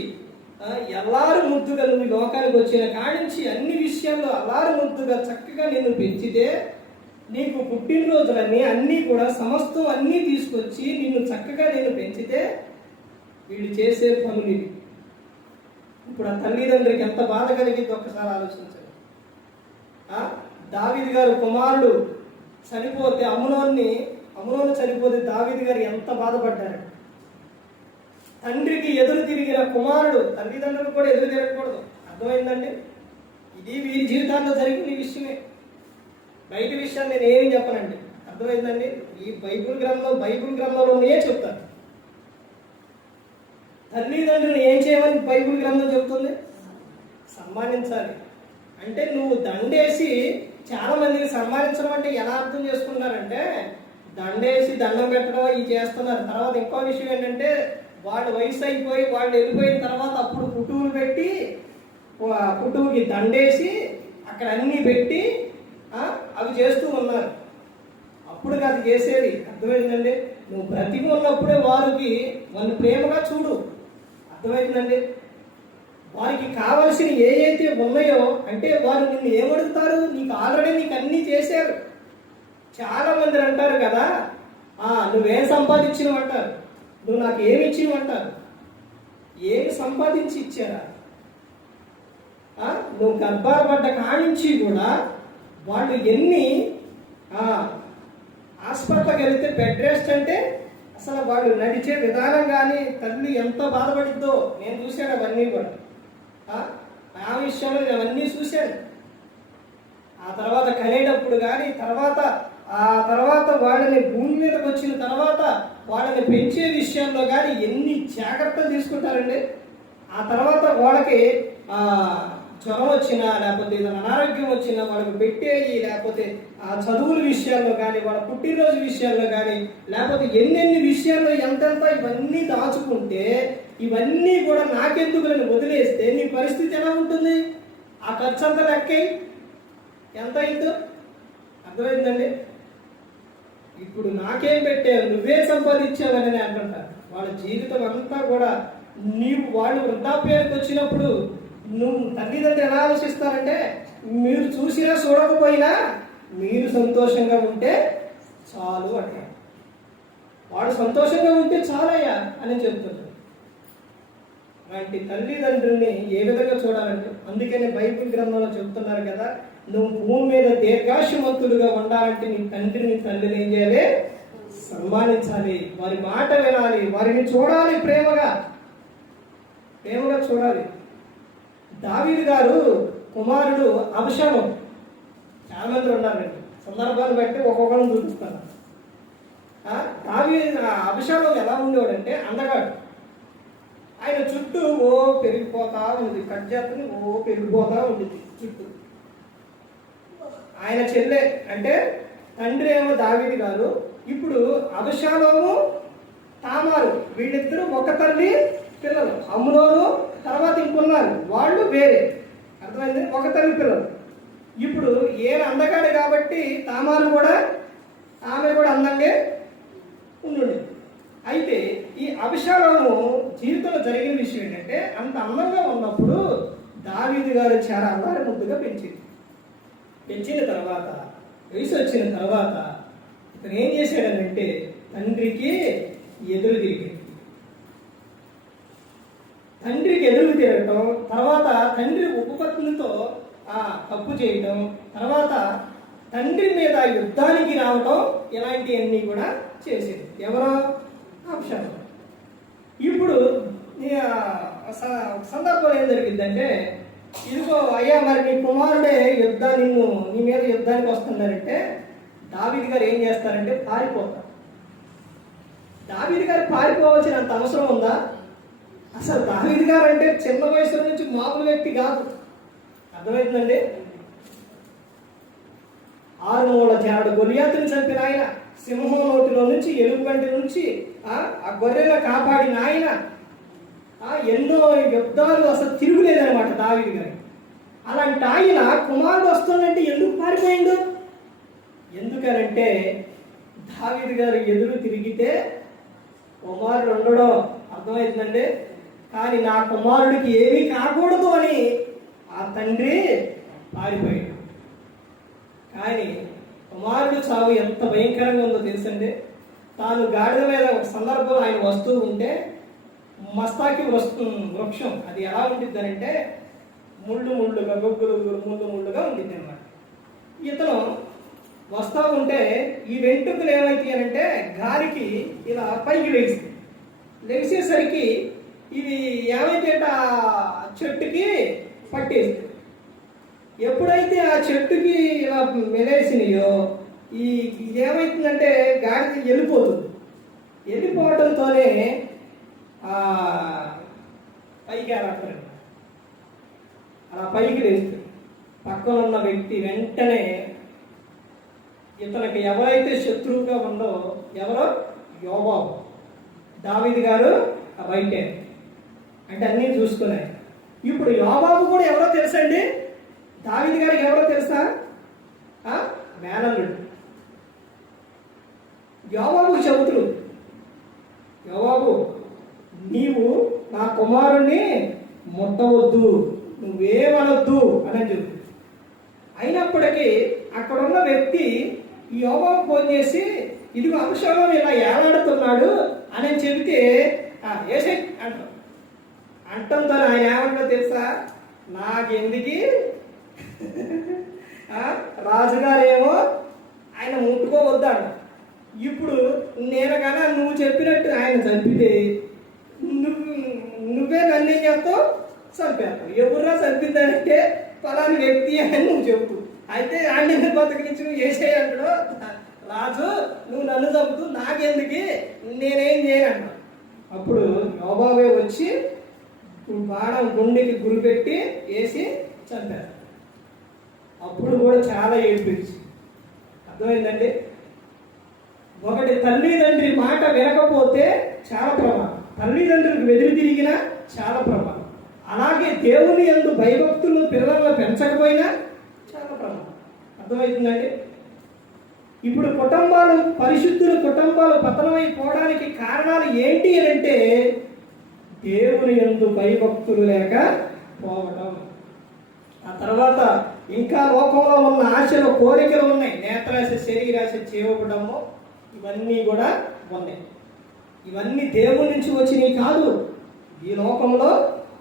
ఎల్లారు ముద్దుగా నువ్వు ఈ లోకానికి వచ్చిన కాడించి అన్ని విషయాల్లో అల్లారు ముద్దుగా చక్కగా నిన్ను పెంచితే నీకు పుట్టినరోజులన్నీ అన్నీ కూడా సమస్తం అన్నీ తీసుకొచ్చి నిన్ను చక్కగా నేను పెంచితే వీళ్ళు చేసే పనులు ఇవి. ఇప్పుడు ఆ తల్లిదండ్రులకి ఎంత బాధ కలిగింది ఒక్కసారి ఆలోచించండి. దావీదు గారు కుమారుడు చనిపోతే అమ్నోను చనిపోతే దావీదు గారు ఎంత బాధపడ్డారు. తండ్రికి ఎదురు తిరిగిన కుమారుడు తల్లిదండ్రులు కూడా ఎదురు తిరగకూడదు. అర్థమైందండి? ఇది వీరి జీవితాల్లో జరిగిన విషయమే. బయట విషయాన్ని నేను ఏమి చెప్పనండి. అర్థమైందండి? ఈ బైబిల్ గ్రంథంలో ఉన్నాయే చెప్తాను. తల్లిదండ్రులు ఏం చేయమని బైబిల్ గ్రంథం చెబుతుంది? సన్మానించాలి. అంటే నువ్వు దండేసి, చాలా మందిని సన్మానించడం అంటే ఎలా అర్థం చేసుకున్నారంటే దండేసి దండం పెట్టడం ఇవి చేస్తున్నారు. తర్వాత ఇంకో విషయం ఏంటంటే వాళ్ళు వయసు అయిపోయి వాళ్ళు వెళ్ళిపోయిన తర్వాత అప్పుడు పుట్టువులు పెట్టి పుట్టువుకి దండేసి అక్కడ అన్నీ పెట్టి అవి చేస్తూ ఉన్నారు. అప్పుడు అది చేసేది. అర్థమైందండి? నువ్వు బ్రతికి ఉన్నప్పుడే వారికి వాళ్ళు ప్రేమగా చూడు. అర్థమైందండి? వారికి కావలసిన ఏవైతే ఉన్నాయో అంటే వారు నిన్ను ఏమడుగుతారు? నీకు ఆల్రెడీ నీకు అన్నీ చేశారు. చాలా మంది అంటారు కదా, నువ్వేం సంపాదించినవు అంటారు, నువ్వు నాకు ఏమి ఇచ్చినవు అంటారు. ఏమి సంపాదించి ఇచ్చారా? నువ్వు గర్భాపడ్డ కానించి కూడా వాళ్ళు ఎన్ని హాస్పిటల్కి వెళ్తే బెడ్ రెస్ట్ అంటే అసలు వాళ్ళు నడిచే విధానం కానీ తల్లి ఎంత బాధపడిద్దో నేను చూశాను. అవన్నీ కూడా ఆ విషయంలో నేను అవన్నీ చూశాను. ఆ తర్వాత కనేటప్పుడు కానీ ఆ తర్వాత వాళ్ళని భూమి మీదకి వచ్చిన తర్వాత వాళ్ళని పెంచే విషయంలో కానీ ఎన్ని జాగ్రత్తలు తీసుకుంటారండి. ఆ తర్వాత వాళ్ళకి జ్వరం వచ్చినా లేకపోతే ఏదైనా అనారోగ్యం వచ్చినా వాళ్ళకి పెట్టేయి, లేకపోతే ఆ చదువుల విషయాల్లో కానీ వాళ్ళ పుట్టినరోజు విషయాల్లో కానీ లేకపోతే ఎన్నెన్ని విషయాల్లో ఎంతెంత ఇవన్నీ దాచుకుంటే ఇవన్నీ కూడా నాకెందుకు నేను వదిలేస్తే నీ పరిస్థితి ఎలా ఉంటుంది? ఆ ఖర్చు అంతా లెక్క ఎంత అయిందో అర్థమైందండి? ఇప్పుడు నాకేం పెట్టావు, నువ్వే సంపాదించావని అంటుంటారు. వాళ్ళ జీవితం అంతా కూడా వాళ్ళు వృద్ధాప్యానికి వచ్చినప్పుడు నువ్వు తల్లిదండ్రులు ఎలా ఆలోచిస్తారంటే మీరు చూసినా చూడకపోయినా మీరు సంతోషంగా ఉంటే చాలు అంటారు. వాడు సంతోషంగా ఉంటే చాలయ్యా అని చెప్తున్నారు. అలాంటి తల్లిదండ్రుల్ని ఏ విధంగా చూడాలంటే అందుకనే బైబిల్ గ్రంథంలో చెప్తున్నారు కదా, నువ్వు భూమి మీద దీర్ఘాయుమంతులుగా ఉండాలంటే నీ తండ్రిని తల్లిని ఏం చేయాలి? సన్మానించాలి. వారి మాట వినాలి, వారిని చూడాలి, ప్రేమగా చూడాలి. దావీదు గారు కుమారుడు అబషాలోము. చాలా మంది ఉన్నారండి, సందర్భాలు బట్టి ఒక్కొక్కరిని చూపిస్తాను. అబషాలోము ఎలా ఉండేవాడంటే అందగాడు. ఆయన చుట్టూ పెరిగిపోతా ఉంది, కట్ చేస్తుంది, పెరిగిపోతా ఉండేది చుట్టూ. ఆయన చెల్లె అంటే తండ్రి ఏమో దావీదు గారు. ఇప్పుడు అబషాలోము తామారు వీళ్ళిద్దరూ ఒక తల్లి పిల్లలు. అమ్నోను తర్వాత ఇంకొన్నారు, వాళ్ళు వేరే. అర్థమైంది? ఒక తల్లి పిల్లలు. ఇప్పుడు ఈయన అందగాడు కాబట్టి తామారు కూడా ఆమె కూడా అందంగా ఉండుండేది. అయితే ఈ అబషాలోము జీవితంలో జరిగిన విషయం ఏంటంటే అంత అందంగా ఉన్నప్పుడు దావీదు గారు చాలా అల్లారి ముద్దుగా పెంచిన తర్వాత వయసు వచ్చిన తర్వాత ఇతను ఏం చేశాడనంటే తండ్రికి ఎదురు తిరగటం, తర్వాత తండ్రి ఉపపత్నితో తప్పు చేయటం, తర్వాత తండ్రి మీద యుద్ధానికి రావటం, ఇలాంటివన్నీ కూడా చేసేది ఎవరో అబషాలోము. ఇప్పుడు సందర్భంలో ఏం జరిగిందంటే, ఇదిగో అయ్యా మరి నీ కుమారుడే నీ మీద యుద్ధానికి వస్తున్నారంటే దావీదు గారు ఏం చేస్తారంటే పారిపోతారు. దావీదు గారు పారిపోవాల్సినంత అవసరం ఉందా? అసలు దావీదు గారు అంటే చిన్న వయసు నుంచి మామూలు వ్యక్తి కాదు. అర్థమవుతుందండి? 6 మూల జాడు గొలియాతుని చంపిన ఆయన, సింహం నోటిలో నుంచి ఎలుగుబంటి నుంచి ఆ గొర్రెల కాపాడిన ఆయన, ఎన్నో యుద్ధాలు అసలు తిరుగులేదనమాట దావీదు గారు. అలాంటి ఆయన కుమారుడు వస్తుందంటే ఎందుకు పారిపోయిండు? ఎందుకనంటే దావీదు గారు ఎదురు తిరిగితే కుమారుడు ఉండడం. అర్థమవుతుందండి? కానీ నా కుమారుడికి ఏమీ కాకూడదు అని ఆ తండ్రి పారిపోయాడు. కానీ కుమారుడు చావు ఎంత భయంకరంగా ఉందో తెలుసండి. తాను గాడిద మీద ఒక సందర్భంలో ఆయన వస్తూ ఉంటే మస్తాకి వృక్షం అది ఎలా ఉంటుంది అంటే ముళ్ళుగా ముళ్ళుగా ఉంటుంది అన్నమాట. ఇతను వస్తూ ఉంటే ఈ వెంట్రుకలు ఏమవుతాయి అంటే గాలికి ఇలా పైకి లెగిసేసరికి ఇవి ఏమైతే ఆ చెట్టుకి పట్టేస్తుంది. ఎప్పుడైతే ఆ చెట్టుకి ఇలా మెలేసినాయో ఇది ఏమవుతుందంటే గాడిద వెళ్ళిపోవడంతోనే పైకి అలాడతారు. అలా పైకి లేస్తుంది. పక్కన ఉన్న వ్యక్తి వెంటనే ఇతనికి ఎవరైతే శత్రువుగా ఉందో ఎవరో యోబాబు, దావీదు గారు రైట్ హ్యాండ్ అంటే అన్నీ చూసుకున్నాయి. ఇప్పుడు యోబాబు కూడా ఎవరో తెలుసండి, దావీదు గారికి ఎవరో తెలుసా? మేనల్లుడు. యోబాబు చెబుతుడు, యోబాబు నీవు నా కుమారుణ్ణి ముట్టవద్దు, నువ్వేమనొద్దు అని చెబుతుంది. అయినప్పటికీ అక్కడున్న వ్యక్తి ఈ యోబాబు ఫోన్ చేసి ఇదిగో అబ్షాలోము ఇలా ఏలాడుతున్నాడు అని చెబితే ఏసై అంటంతో ఆయన ఏమంటో తెలుసా? నాకెందుకు రాజుగారేమో ఆయన ముట్టుకోవద్దాడు. ఇప్పుడు నేను కన్నా నువ్వు చెప్పినట్టు ఆయన చంపితే నువ్వే నన్ను ఏం చేస్తావు? చంపేస్తావు. ఎవర్రా చంపిందంటే పలాని వ్యక్తి అని నువ్వు చెప్పు. అయితే ఆయన బతకరించి నువ్వు చేసే అంటాడు. రాజు నువ్వు నన్ను చంపుతూ నాకెందుకు, నేనేం చేయను. అప్పుడు యోబాబే వచ్చి బాణం గుండెకి గురిపెట్టి వేసి చంపారు. అప్పుడు కూడా చాలా ఏడ్పించి అర్థమైందండి. ఒకటి తల్లిదండ్రి మాట వినకపోతే చాలా ప్రమాదం, తల్లిదండ్రులకు వెదురు తిరిగినా చాలా ప్రమాదం. అలాగే దేవుని యందు భయభక్తులు పిల్లలను పెంచకపోయినా చాలా ప్రమాదం. అర్థమవుతుందండి. ఇప్పుడు పరిశుద్ధుల కుటుంబాలు పతనమైపోవడానికి కారణాలు ఏంటి అని అంటే దేవుని యందు భయభక్తులు లేక పోవడం. ఆ తర్వాత ఇంకా లోకంలో ఉన్న ఆశలు కోరికలు ఉన్నాయి. నేత్రాశ, శరీరాశ, చేవడము ఇవన్నీ కూడా ఉన్నాయి. ఇవన్నీ దేవుడి నుంచి వచ్చినవి కాదు, ఈ లోకంలో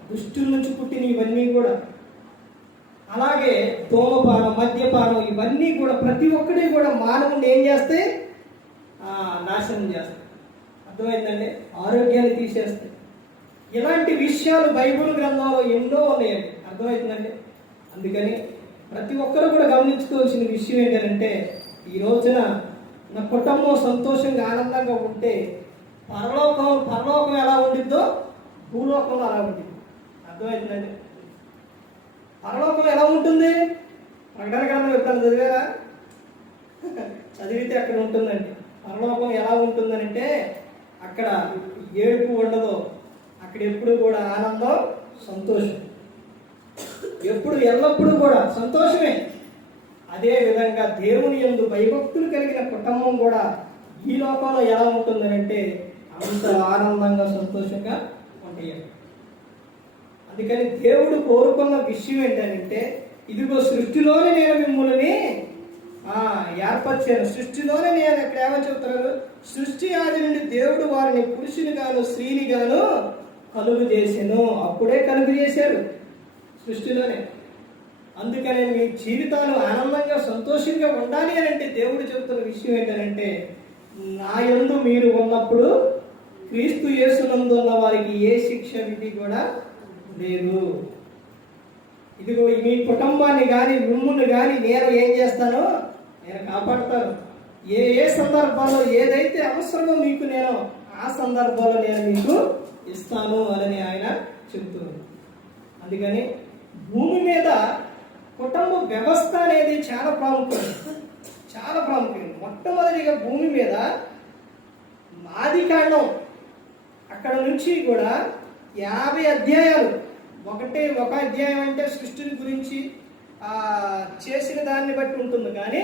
దుష్టుల నుంచి పుట్టినవి ఇవన్నీ కూడా. అలాగే ధూమపానం, మద్యపానం ఇవన్నీ కూడా ప్రతి ఒక్కటి కూడా మానవుని ఏం చేస్తే నాశనం చేస్తాయి. అర్థమైందండి. ఆరోగ్యాన్ని తీసేస్తాయి. ఇలాంటి విషయాలు బైబిల్ గ్రంథంలో ఎన్నో ఉన్నాయండి. అర్థమవుతుందండి. అందుకని ప్రతి ఒక్కరు కూడా గమనించుకోవాల్సిన విషయం ఏంటంటే ఈ రోజున నా కుటుంబం సంతోషంగా ఆనందంగా ఉంటే పరలోకం ఎలా ఉండిద్దో భూలోకంలో అలా ఉంటుంది. అర్థమవుతుందండి. పరలోకం ఎలా ఉంటుంది? ప్రకటన గ్రంథం ఎప్పుడైనా చదివారా? చదివితే అక్కడ ఉంటుందండి. పరలోకం ఎలా ఉంటుందనంటే అక్కడ ఏడుపు ఉండదు, అక్కడ ఎప్పుడు కూడా ఆనందం, సంతోషం, ఎప్పుడు ఎల్లప్పుడూ కూడా సంతోషమే. అదే విధంగా దేవుని యందు భయభక్తులు కలిగిన కుటుంబం కూడా ఈ లోకంలో ఎలా ఉంటుందనంటే అంత ఆనందంగా సంతోషంగా ఉంటాయి. అందుకని దేవుడు కోరుకున్న విషయం ఏంటంటే ఇదిగో సృష్టిలోనే నేను మిమ్మల్ని ఏర్పరిచాను. సృష్టిలోనే నేను ఇక్కడ ఏమని చెప్తున్నాను? సృష్టి ఆది నుండి దేవుడు వారిని పురుషుని గాను స్త్రీని గాను కలుగు చేసాను. అప్పుడే కలుగు చేశారు సృష్టిలోనే. అందుకనే మీ జీవితాలు ఆనందంగా సంతోషంగా ఉండాలి అని అంటే దేవుడు చెబుతున్న విషయం ఏంటంటే నా యందు మీరు ఉన్నప్పుడు క్రీస్తు యేసునందు ఉన్న వారికి ఏ శిక్ష విధి కూడా లేదు. ఇదిగో మీ కుటుంబాన్ని కానీ మిమ్ముని కానీ నేను ఏం చేస్తానో నేను కాపాడుతాను. ఏ ఏ సందర్భాల్లో ఏదైతే అవసరమో మీకు నేను ఆ సందర్భాల్లో నేను మీకు ఇస్తాను అని ఆయన చెబుతున్నాడు. అందుకని భూమి మీద కుటుంబ వ్యవస్థ అనేది చాలా ప్రాముఖ్యం. మొట్టమొదటిగా భూమి మీద ఆదికాండం అక్కడ నుంచి కూడా 50 అధ్యాయాలు. ఒక అధ్యాయం అంటే సృష్టిని గురించి చేసిన దాన్ని బట్టి ఉంటుంది. కానీ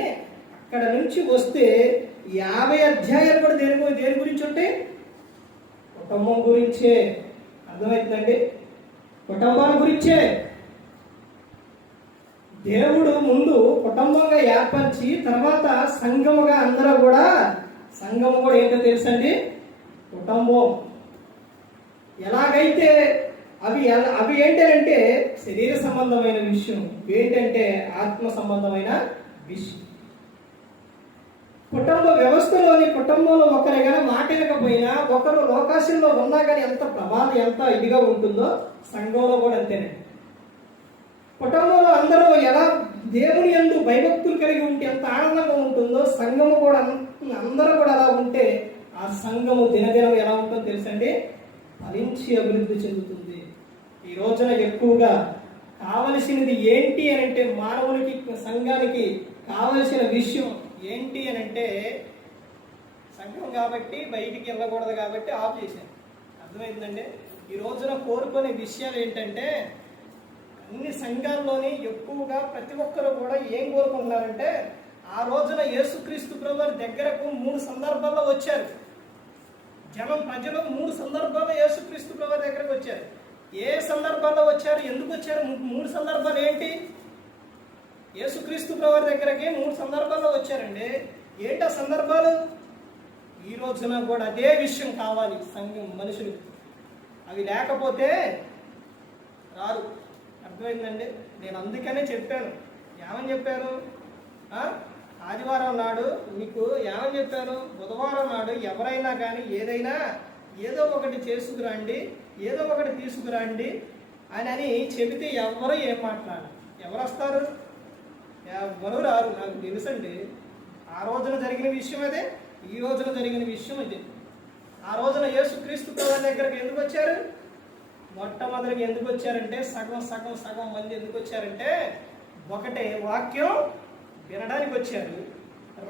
అక్కడ నుంచి వస్తే 50 అధ్యాయాలు కూడా దేని గురించి ఉంటాయి? కుటుంబం గురించే. అర్థమవుతుందండి? కుటుంబాల గురించే దేవుడు ముందు కుటుంబంగా ఏర్పరిచి తర్వాత సంఘముగా అందరూ కూడా, సంఘము కూడా ఏంటో తెలుసండి, కుటుంబం. ఎలాగైతే అవి ఏంటంటే శరీర సంబంధమైన విషయం, ఏంటంటే ఆత్మ సంబంధమైన విషయం. కుటుంబ వ్యవస్థలోని కుటుంబంలో ఒకరిగా మాట్లాడకపోయినా, ఒకరు లోకాశంలో ఉన్నా కానీ ఎంత ప్రమాదం, ఎంత ఇదిగా ఉంటుందో సంఘంలో కూడా అంతేనండి. కుటుంబంలో అందరూ ఎలా దేవుని యందు భయభక్తులు కలిగి ఉంటే ఎంత ఆనందంగా ఉంటుందో, సంఘము కూడా అందరూ కూడా అలా ఉంటే ఆ సంఘము దినదినం ఎలా ఉంటుందో తెలుసండి, ఫలించి అభివృద్ధి చెందుతుంది. ఈ రోజున ఎక్కువగా కావలసినది ఏంటి అని అంటే, మానవునికి సంఘానికి కావలసిన విషయం ఏంటి అని అంటే, సంఘం కాబట్టి బయటికి వెళ్ళకూడదు కాబట్టి ఆఫ్ చేశాను. అర్థమైందండి? ఈ రోజున కోరుకునే విషయాలు ఏంటంటే, అన్ని సంఘాల్లోని ఎక్కువగా ప్రతి ఒక్కరు కూడా ఏం కోరుకుంటున్నారంటే, ఆ రోజున యేసుక్రీస్తు ప్రభువు దగ్గరకు 3 సందర్భాల్లో వచ్చారు. ప్రజలు 3 సందర్భాల్లో యేసుక్రీస్తు ప్రభువు దగ్గరకు వచ్చారు. ఏ సందర్భాల్లో వచ్చారు, ఎందుకు వచ్చారు? 3 సందర్భాలు ఏంటి? యేసుక్రీస్తు ప్రభువు దగ్గరకి 3 సందర్భాల్లో వచ్చారండి. ఏంటి ఆ సందర్భాలు? ఈ రోజున కూడా అదే విషయం కావాలి సంఘం మనుషులు. అవి లేకపోతే రారు. అర్థమైందండి? నేను అందుకనే చెప్పాను. ఏమని చెప్పాను? ఆదివారం నాడు మీకు ఏమని చెప్పాను? బుధవారం నాడు ఎవరైనా కానీ ఏదైనా ఏదో ఒకటి చేసుకురండి, ఏదో ఒకటి తీసుకురండి అని చెబితే ఎవరు ఏం మాట్లాడారు? ఎవరు వస్తారు? ఎవరు రారు. నాకు తెలుసండి. ఆ రోజున జరిగిన విషయం అదే, ఈ రోజున జరిగిన విషయం అదే. ఆ రోజున యేసుక్రీస్తు ప్రభువు దగ్గరకు ఎందుకు వచ్చారు? మొట్టమొదటిగా ఎందుకు వచ్చారంటే, సగం మంది ఎందుకు వచ్చారంటే, ఒకటే వాక్యం వినడానికి వచ్చారు,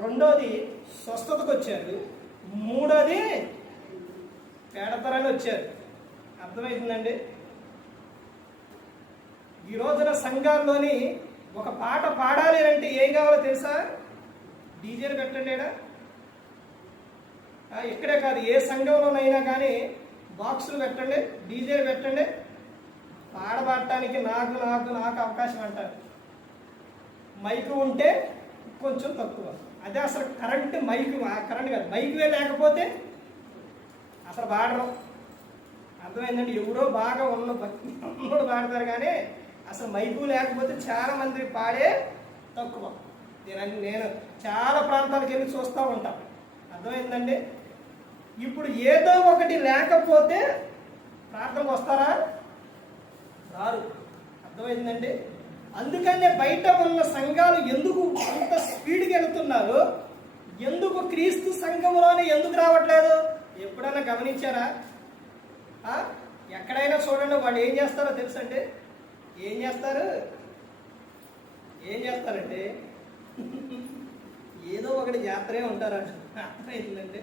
రెండోది స్వస్థతకు వచ్చారు, మూడోది పేడతరాలు వచ్చారు. అర్థమవుతుందండి? ఈ రోజున సంఘాల్లోని ఒక పాట పాడాలి అంటే ఏం కావాలో తెలుసా? డీజేలు పెట్టండి. ఇక్కడే కాదు, ఏ సంఘంలోనైనా కానీ బాక్సులు పెట్టండి, డీజేలు పెట్టండి. పాడబడటానికి నాకు అవకాశం అంటారు. మైకు ఉంటే కొంచెం తక్కువ. అదే అసలు కరెంటు కాదు, మైకువే లేకపోతే అసలు పాడరు. అర్థమైందండి? ఎవరో బాగా ఉన్నోడు పాడతారు కానీ అసలు మైకు లేకపోతే చాలా మంది పాడే తక్కువ. నేను చాలా ప్రాంతాలకు వెళ్ళి చూస్తూ ఉంటాను. అర్థమైందండి? ఇప్పుడు ఏదో ఒకటి లేకపోతే ప్రార్థనకు వస్తారా? రారు. అర్థమైందండి? అందుకనే బయట ఉన్న సంఘాలు ఎందుకు అంత స్పీడ్గా వెళుతున్నారు? ఎందుకు క్రీస్తు సంఘంలోనే ఎందుకు రావట్లేదు? ఎప్పుడైనా గమనించారా? ఎక్కడైనా చూడండి, వాళ్ళు ఏం చేస్తారో తెలుసండి? ఏం చేస్తారంటే ఏదో ఒకటి జాతరే ఉంటారంట. అర్థమైందండి?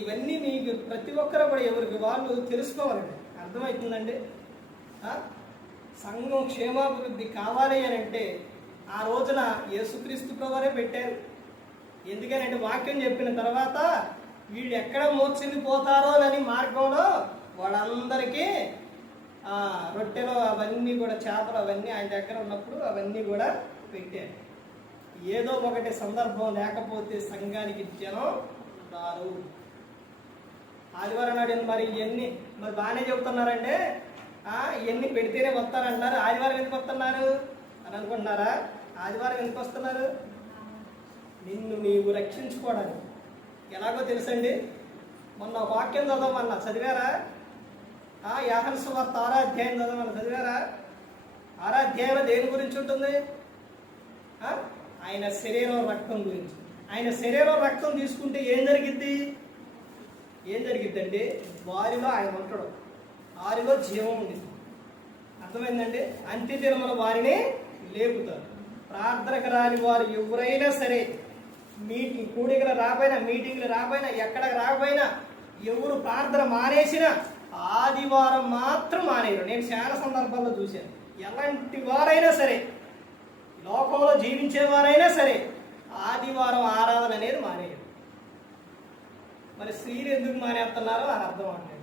ఇవన్నీ మీకు ప్రతి ఒక్కరు కూడా ఎవరికి వాళ్ళు తెలుసుకోవాలండి. అర్థమవుతుందండి? సంఘం క్షేమాభివృద్ధి కావాలి అని అంటే ఆ రోజున యేసుక్రీస్తు ప్రభువే పెట్టారు. ఎందుకనంటే వాక్యం చెప్పిన తర్వాత వీళ్ళు ఎక్కడ మోర్చెల్లిపోతారో అని మార్గంలో వాళ్ళందరికీ రొట్టెలు అవన్నీ కూడా, చేపలు అవన్నీ ఆయన దగ్గర ఉన్నప్పుడు అవన్నీ కూడా పెట్టారు. ఏదో ఒకటి సందర్భం లేకపోతే సంఘానికి జనం రారు. ఆదివారం నాడు మరి ఇవన్నీ బాగానే చెబుతున్నారంటే ఇవన్నీ పెడితేనే వస్తారంటున్నారు. ఆదివారం ఎందుకు వస్తున్నారు అని అనుకుంటున్నారా? ఆదివారం ఎందుకు వస్తున్నారు? నిన్ను నీవు రక్షించుకోవడానికి. ఎలాగో తెలుసండి? మొన్న వాక్యం చదవమన్నా చదివారా? యోహాను సువార్త 6వ అధ్యాయం చదవమన్నా చదివారా? 6వ అధ్యాయంలో దేని గురించి ఉంటుంది? ఆయన శరీరం రక్తం గురించి. ఆయన శరీరం రక్తం తీసుకుంటే ఏం జరిగిద్దండి? వారిలో ఆయన ఉంటాడు, వారిలో జీవం ఉంది. అర్థమైందండి? అంత్యదినమున వారిని లేపుతారు. ప్రార్థనకు రాని వారు ఎవరైనా సరే, కూడికలు రాబోయినా, మీటింగ్లు రాబోయినా, ఎక్కడికి రాబోయినా, ఎవరు ప్రార్థన మానేసినా ఆదివారం మాత్రం మానేయరు. నేను చాలా సందర్భాల్లో చూశాను. ఎలాంటి వారైనా సరే, లోకంలో జీవించే వారైనా సరే ఆదివారం ఆరాధన అనేది మానేయరు. మరి స్త్రీలు ఎందుకు మానేస్తున్నారో అని అర్థం అంటాడు.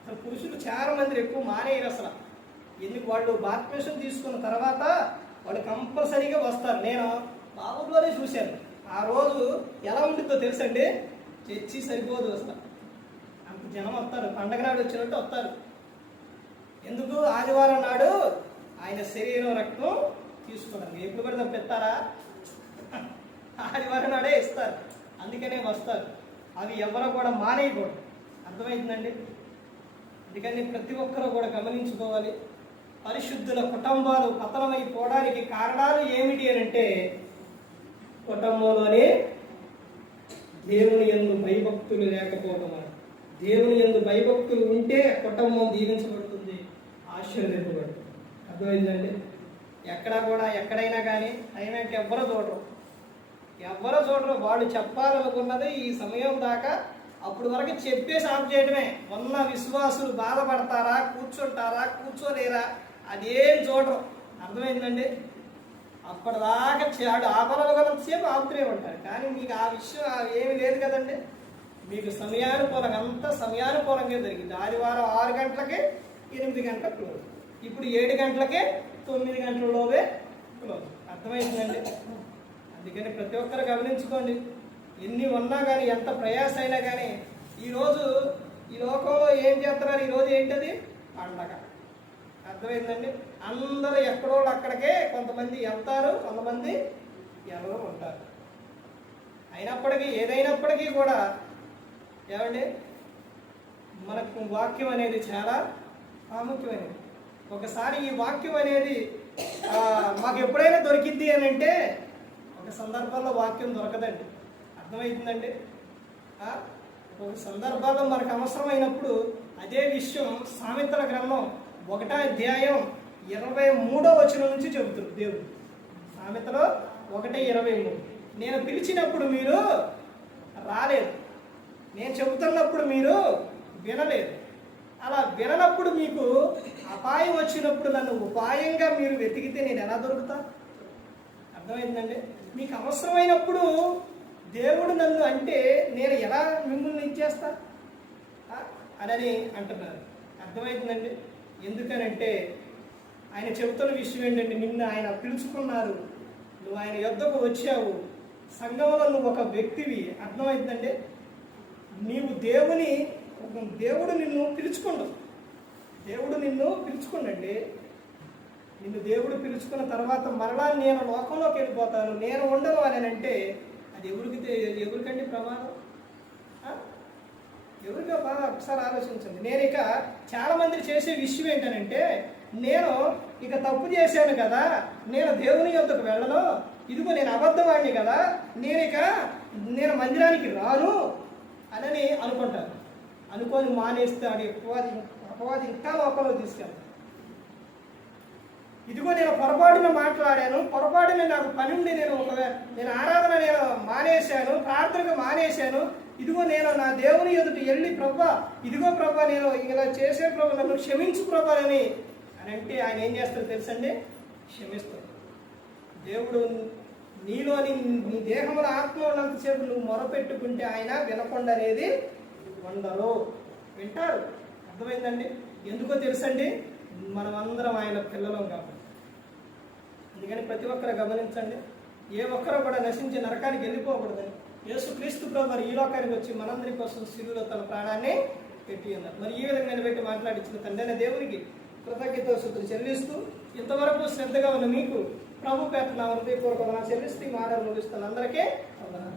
అసలు పురుషులు చాలా మంది ఎక్కువ మానేయరు అసలు. ఎందుకు? వాళ్ళు బాప్టిజం తీసుకున్న తర్వాత వాళ్ళు కంపల్సరీగా వస్తారు. నేను మా ఊర్లోనే చూశాను. ఆ రోజు ఎలా ఉంటుందో తెలుసండి, చర్చి సరిపోదు అసలు, అంత జనం వస్తారు. పండగ నాడు వచ్చినట్టు వస్తారు. ఎందుకు? ఆదివారం నాడు ఆయన శరీరం రక్తం తీసుకోవడానికి. ఎప్పుడు కూడా పెడతారా? ఆదివారం నాడే ఇస్తారు, అందుకనే వస్తారు. అవి ఎవరో కూడా మానేయకూడదు. అర్థమవుతుందండి? అందుకని ప్రతి ఒక్కరూ కూడా గమనించుకోవాలి. పరిశుద్ధుల కుటుంబాలు పతనమైపోవడానికి కారణాలు ఏమిటి అని అంటే, కుటుంబంలోనే దేవుని యందు భయభక్తులు లేకపోవడం. దేవుని యందు భయభక్తులు ఉంటే కుటుంబం దీవించబడుతుంది, ఆశీర్వదించబడుతుంది. అర్థమైందండి? ఎక్కడైనా కానీ అయినాక ఎవ్వరూ చూడరు. వాళ్ళు చెప్పాలనుకున్నది ఈ సమయం దాకా అప్పుడు వరకు చెప్పేసి ఆఫ్ చేయడమే. ఉన్న విశ్వాసులు బాధపడతారా, కూర్చుంటారా, కూర్చోలేరా, అదేం చూడరు. అర్థమైందండి? అప్పటిదాకా చాడు ఆపలసేపు ఆపుతూనే ఉంటారు. కానీ మీకు ఆ విషయం ఏమి లేదు కదండి. మీకు సమయానుకూలంగా, అంతా సమయానుకూలంగా జరిగింది. ఆదివారం 6 గంటలకే 8 గంటలకు క్లోజ్. ఇప్పుడు 7 గంటలకే 9 గంటలలోవే క్లోజ్. అర్థమైందండి? అందుకని ప్రతి ఒక్కరు గమనించుకోండి. ఎన్ని ఉన్నా కానీ, ఎంత ప్రయాస అయినా కానీ, ఈరోజు ఈ లోకంలో ఏం చేస్తున్నారు? ఈరోజు ఏంటది? పండగ. అర్థమైందండి? అందరూ ఎక్కడో అక్కడికే కొంతమంది వెళ్తారు, కొంతమంది ఎవరో ఉంటారు. అయినప్పటికీ ఏదైనప్పటికీ కూడా ఏమండి, మనకు వాక్యం అనేది చాలా ప్రాముఖ్యమైనది. ఒకసారి ఈ వాక్యం అనేది మాకు ఎప్పుడైనా దొరికింది అని అంటే, ఒక సందర్భంలో వాక్యం దొరకదండి. అర్థమవుతుందండి? ఒక సందర్భాల్లో మనకు అవసరమైనప్పుడు అదే విషయం సామెతల గ్రంథం 1వ అధ్యాయం 23వ వచనం నుంచి చెబుతారు దేవుడు. సామెతలో 1:23. నేను పిలిచినప్పుడు మీరు రాలేదు, నేను చెబుతున్నప్పుడు మీరు వినలేదు. అలా విననప్పుడు మీకు అపాయం వచ్చినప్పుడు నన్ను ఉపాయంగా మీరు వెతికితే నేను ఎలా దొరుకుతా? అర్థమైందండి? మీకు అవసరమైనప్పుడు దేవుడు నన్ను అంటే నేను ఎలా మిమ్మల్ని ఇచ్చేస్తా అని అంటున్నారు. అర్థమవుతుందండి? ఎందుకనంటే ఆయన చెబుతున్న విషయం ఏంటంటే, నిన్ను ఆయన పిలుచుకున్నారు, నువ్వు ఆయన యొద్దకు వచ్చావు, సంఘంలో నువ్వు ఒక వ్యక్తివి. అర్థమవుతుందండి? నీవు దేవుడు నిన్ను పిలుచుకుంటావు. దేవుడు నిన్ను పిలుచుకున్నాండి. నిన్ను దేవుడు పిలుచుకున్న తర్వాత మరలా నేను లోకంలోకి వెళ్ళిపోతాను, నేను ఉండను అని అంటే అది ఎవరికండి ప్రమాదం? ఎవరికో బాగా ఒకసారి ఆలోచించండి. నేను ఇక చాలా మంది చేసే విషయం ఏంటనంటే, నేను ఇక తప్పు చేశాను కదా, నేను దేవుని యొద్దకు వెళ్ళను, ఇదిగో నేను అబద్ధవాడిని కదా, నేను మందిరానికి రాను అని అనుకుంటాను. అనుకొని మానేస్తే అపవాది ఇంకా లోపల తీసుకెళ్తాను. ఇదిగో నేను పొరపాటున మాట్లాడాను, పొరపాటున నాకు పని ఉండి నేను ఆరాధన మానేశాను, ప్రార్థనగా మానేశాను, ఇదిగో నేను నా దేవుని ఎదుట వెళ్ళి ప్రభా, ఇదిగో ప్రభా నేను ఇలా చేసే ప్రభా, నన్ను క్షమించు ప్రభా అని అంటే ఆయన ఏం చేస్తాడు తెలుసండి? క్షమిస్తాడు. దేవుడు నీలోని నీ దేహంలో ఆత్మ ఉన్నంతసేపు నువ్వు మొరపెట్టుకుంటే ఆయన వినకుండా అనేది ఉండరు, వింటారు. అర్థమైందండి? ఎందుకో తెలుసండి? మనమందరం ఆయన పిల్లలం కాబట్టి. అందుకని ప్రతి ఒక్కరు గమనించండి, ఏ ఒక్కరూ కూడా నశించి నరకానికి వెళ్ళిపోకూడదని యేసుక్రీస్తు ప్రభువు ఈ లోకానికి వచ్చి మనందరి కోసం శిలువలో తన ప్రాణాన్ని పెట్టి ఉన్నారు. మరి ఈ విధంగా నిలబెట్టి మాట్లాడించిన తండ్రి దేవునికి కృతజ్ఞతాస్తుతులు చెల్లిస్తూ, ఇంతవరకు శ్రద్ధగా ఉన్న మీకు ప్రభు పేట నా హృదయపూర్వకంగా చెల్లిస్తూ ఈ మాటలు ముగిస్తాను. అందరికీ వందనాలు.